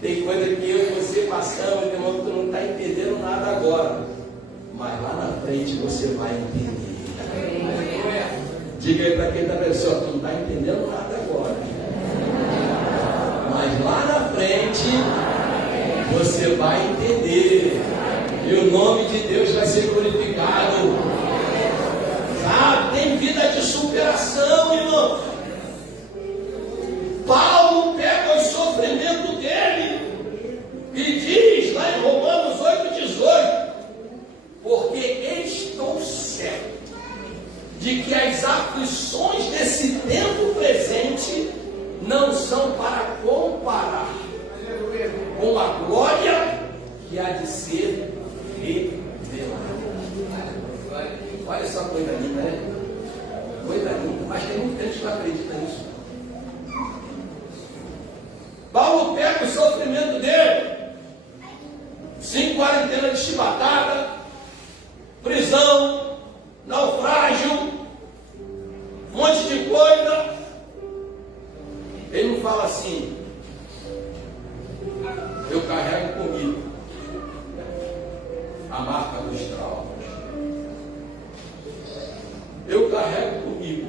Tem coisa que eu e você passamos, meu irmão, que tu não está entendendo nada agora. Mas lá na frente você vai entender. Diga aí para quem está pensando, tu não está entendendo nada agora. Mas lá na frente você vai entender. E o nome de Deus vai ser glorificado. Sabe? Tem vida de superação, irmão. Paulo pega o sofrimento dele e diz lá em Romanos 8,18: porque estou certo de que as aflições desse tempo presente não são para comparar com a glória que há de ser revelada. Olha só, coisa linda, né? Coisa linda, mas tem muita gente que não acredita nisso. Paulo pega o sofrimento dele, 5 quarentenas de chibatada, prisão, naufrágio, um monte de coisa. Ele não fala assim, eu carrego comigo a marca dos traumas. Eu carrego comigo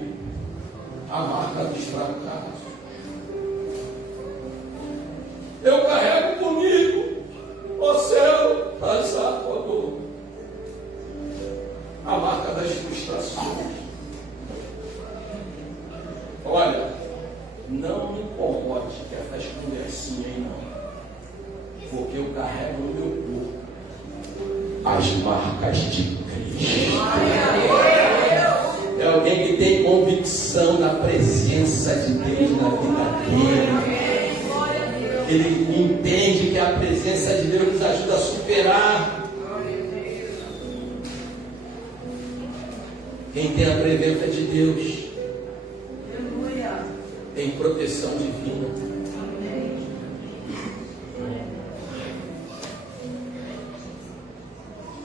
a marca dos fracassos. Eu carrego comigo o céu passaportou, a marca das frustrações. Olha, não me incomode que essas conversinhas aí não, porque eu carrego no meu corpo as marcas de Cristo. É alguém que tem convicção da presença de Deus na vida dele. Ele entende que a presença de Deus nos ajuda a superar. Quem tem a presença de Deus tem proteção divina.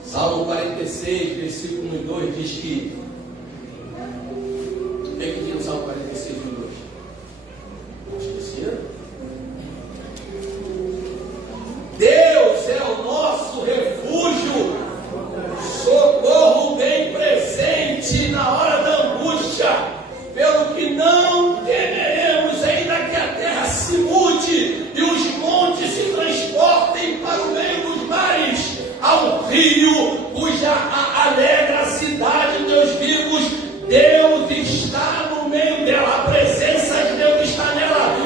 Salmo 46, versículo 2 diz que, o que diz no Salmo 46, 2? Esqueceram? Deus é o nosso refúgio, socorro bem presente na hora da angústia, pelo que não temeremos, ainda que a terra se mude e os montes se transportem para o meio dos mares, ao rio cuja alegra a cidade dos vivos. Deus está no meio dela, a presença de Deus está nela.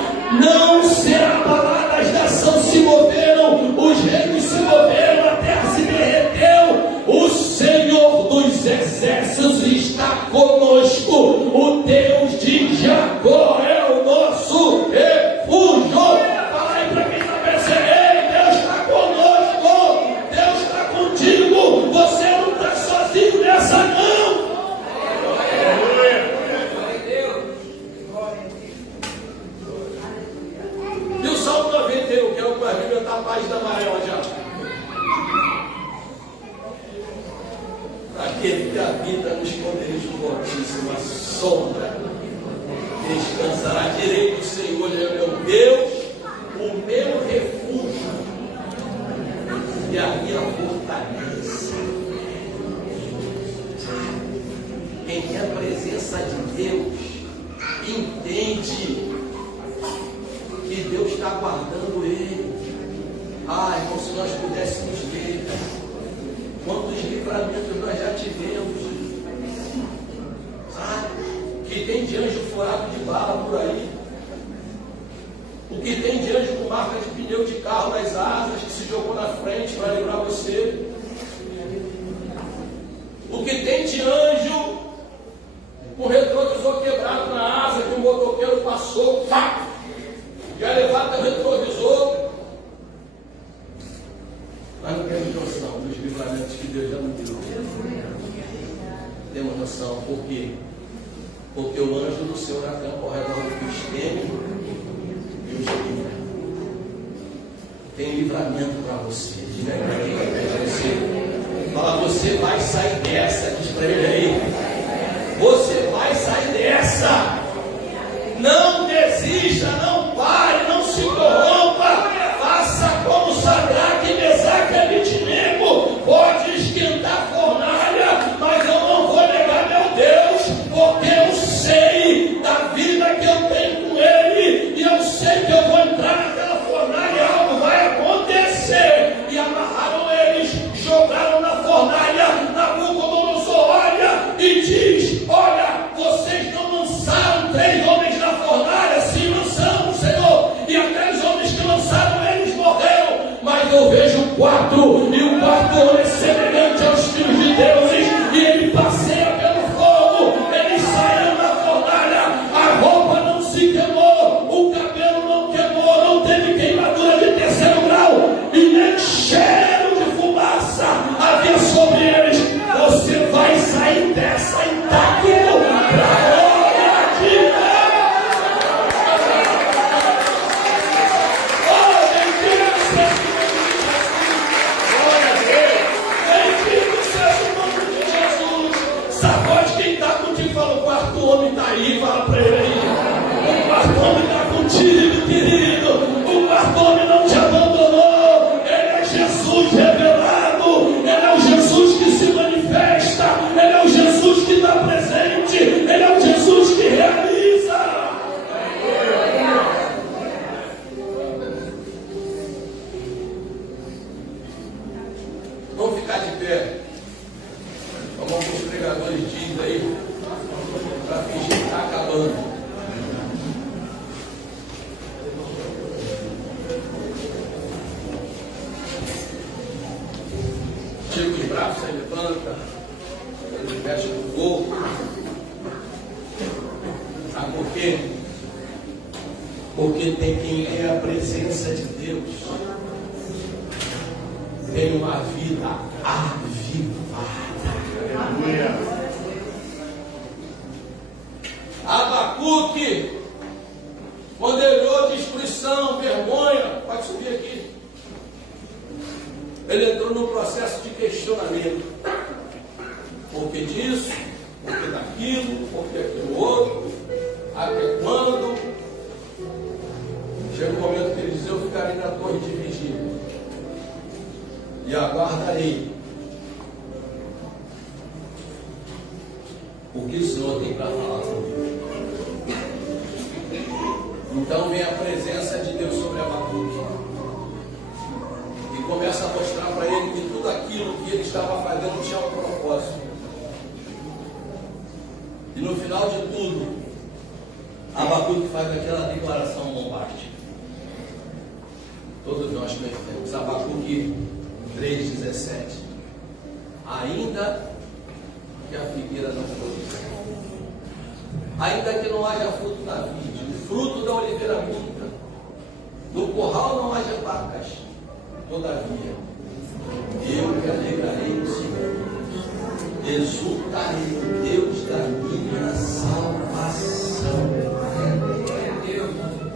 Não será abalada, as nações se moveram, os reinos se moveram, a terra se derreteu. O Senhor dos exércitos está conosco. O Deus de Jacó é o nosso refúgio. Fala aí para quem está pensando, ei, Deus está conosco, Deus está contigo, você não está sozinho nessa não. E o Salmo 91, que é o que a Bíblia está a página amarela já. habita no esconderijo do Altíssimo, a sombra descansará. Direi do Senhor, Ele é meu Deus, o meu refúgio e a minha fortaleza. Quem tem a presença de Deus entende que Deus está guardando ele. Irmão, se nós pudéssemos ver quantos livramentos nós já tivemos, que tem de anjo furado de bala por aí, o que tem de anjo com marca de pneu de carro nas asas, que se jogou na frente para livrar você, o que tem de anjo com retrovisor quebrado na asa, que o motoqueiro passou, já levanta o retrovisor. Mas não temos noção dos livramentos que Deus já nos deu. Temos noção, por quê? Porque o anjo do Senhor acampa ao redor do que os teme e os livra. Tem livramento para você. Diga aí, você. Fala, você vai sair dessa. Diz para ele aí. Você vai sair dessa. Não desista, não pare, não se corrompa. Faça como Sadraque, Mesaque e Abednego. Pode esquentar a fornalha, mas eu não vou negar meu Deus, porque eu sei da vida que eu tenho com Ele, e eu sei que eu vou entrar naquela fornalha e algo vai acontecer. E amarraram eles, jogaram na fornalha. Nabucodonosor olha e diz: olha, vocês não lançaram 3 homens na fornalha? Sim, lançamos, Senhor. E aqueles homens que lançaram, eles morreram. Mas eu vejo 4, e o 4º homem é semelhante aos filhos de deuses, e ele passeia pelo fogo. Eles saíram da fornalha, a roupa não se queimou, o cabelo não queimou, não teve queimadura de 3º grau, e nem cheiro de fumaça havia sobre eles. Você vai sair dessa intacto para a glória de Deus. Oh, bendito seja o nome de Jesus. Sacode quem está contigo, fala: o 4º homem está aí, fala para ele aí. O 4º homem está contigo, querido. O 4º homem não te abandonou. Ele é Jesus revelado. Ele é o Jesus que se manifesta. Ele é o Jesus que está presente. Ele é o Jesus que realiza. Vamos ficar de pé. Vamos alguns pregadores dignos aí, para fingir que está acabando. Tira os braços, aí levanta, mexe no corpo. Sabe por quê? Porque tem quem é a presença de Deus, tem uma vida avivada. Abacuque, quando ele ouve destruição, vergonha, pode subir aqui. Ele entrou num processo de questionamento. Por que disso? Por que daquilo? Por que aquilo outro? Até quando? Chega um momento que ele diz: eu ficarei na torre de vigília e aguardarei o que o Senhor tem para falar comigo. Então vem a presença de Deus sobre Abacuque e começa a mostrar para ele que tudo aquilo que ele estava fazendo tinha um propósito. E no final de tudo, Abacuque faz aquela declaração bombástica. Todos nós conhecemos. Abacuque 3,17. Ainda que a figueira não produza, ainda que não haja fruto na vide, o fruto da oliveira minta, no curral não haja vacas, todavia eu me alegrarei no Senhor, exultarei no Deus da minha salvação.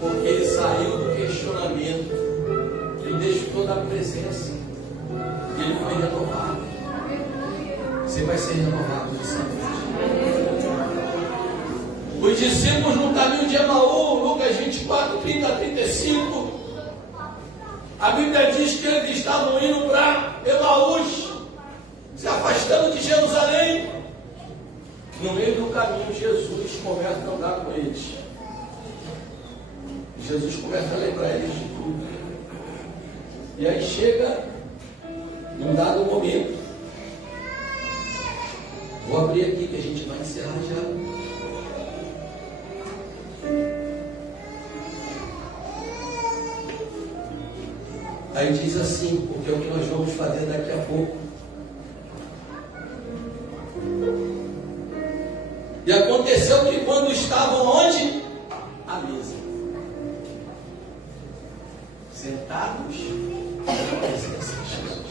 Porque ele saiu do questionamento, ele deixou toda a presença, ele foi renovado. você vai ser renovado de saúde. Os discípulos no caminho de Emaú, Lucas 24, 30 a 35, a Bíblia diz que eles estavam indo para Emaús, se afastando de Jerusalém. No meio do caminho, Jesus começa a andar com eles. Jesus começa a lembrar eles de tudo. E aí chega num dado momento. Vou abrir aqui que a gente vai encerrar já. Aí diz assim, porque é o que nós vamos fazer daqui a pouco. E aconteceu que quando estavam onde? À mesa. Sentados na presença de Jesus.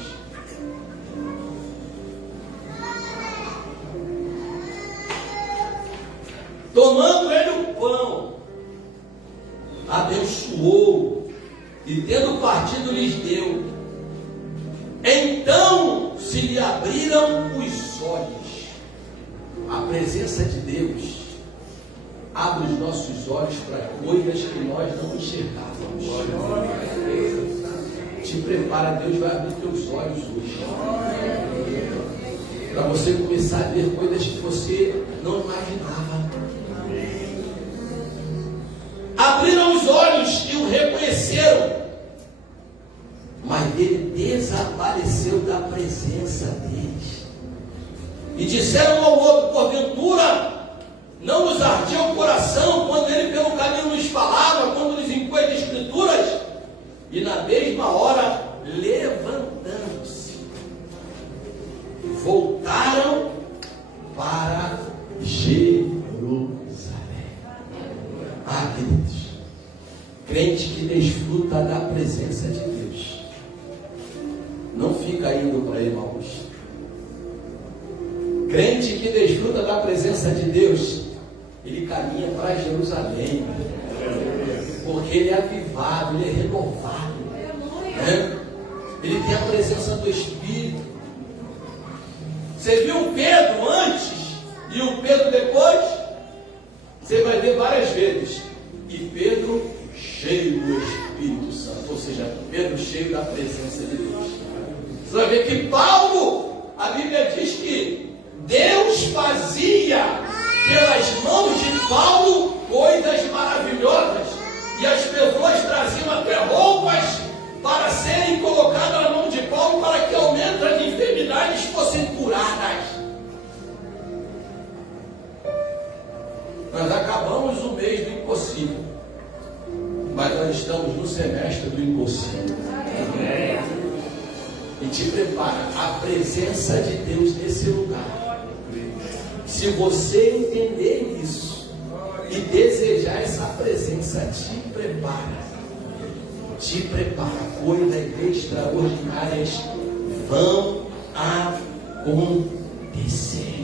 Tomando ele o pão, abençoou e tendo partido lhes deu. Então se lhe abriram os olhos. A presença de Deus abre os nossos olhos para coisas que nós não enxergávamos. Te prepara, Deus vai abrir teus olhos hoje. Para você começar a ver coisas que você não imaginava. Abriram os olhos e o reconheceram. Mas ele desapareceu da presença deles. E disseram um ao outro: porventura, não nos ardia o coração quando ele pelo caminho nos falava, quando nos impôs as escrituras? E na mesma hora, levantando-se, voltaram para Jerusalém. Ah, queridos, crente que desfruta da presença de Deus, não fica indo para Emaús. Crente que desfruta da presença de Deus, ele caminha para Jerusalém, porque ele é avivado, ele é renovado, né? Ele tem a presença do Espírito. Você viu o Pedro antes e o Pedro depois? Você vai ver várias vezes. E Pedro cheio do Espírito Santo, ou seja, Pedro cheio da presença de Deus. Você vai ver que Paulo, a Bíblia diz que Deus fazia pelas mãos de Paulo coisas maravilhosas, e as pessoas traziam até roupas para serem colocadas na mão de Paulo, para que aumento as enfermidades fossem curadas. Nós acabamos o mês do impossível, mas nós estamos no semestre do impossível. E te prepara a presença de Deus nesse lugar. Se você entender isso e desejar essa presença, te prepara. Coisas extraordinárias vão acontecer.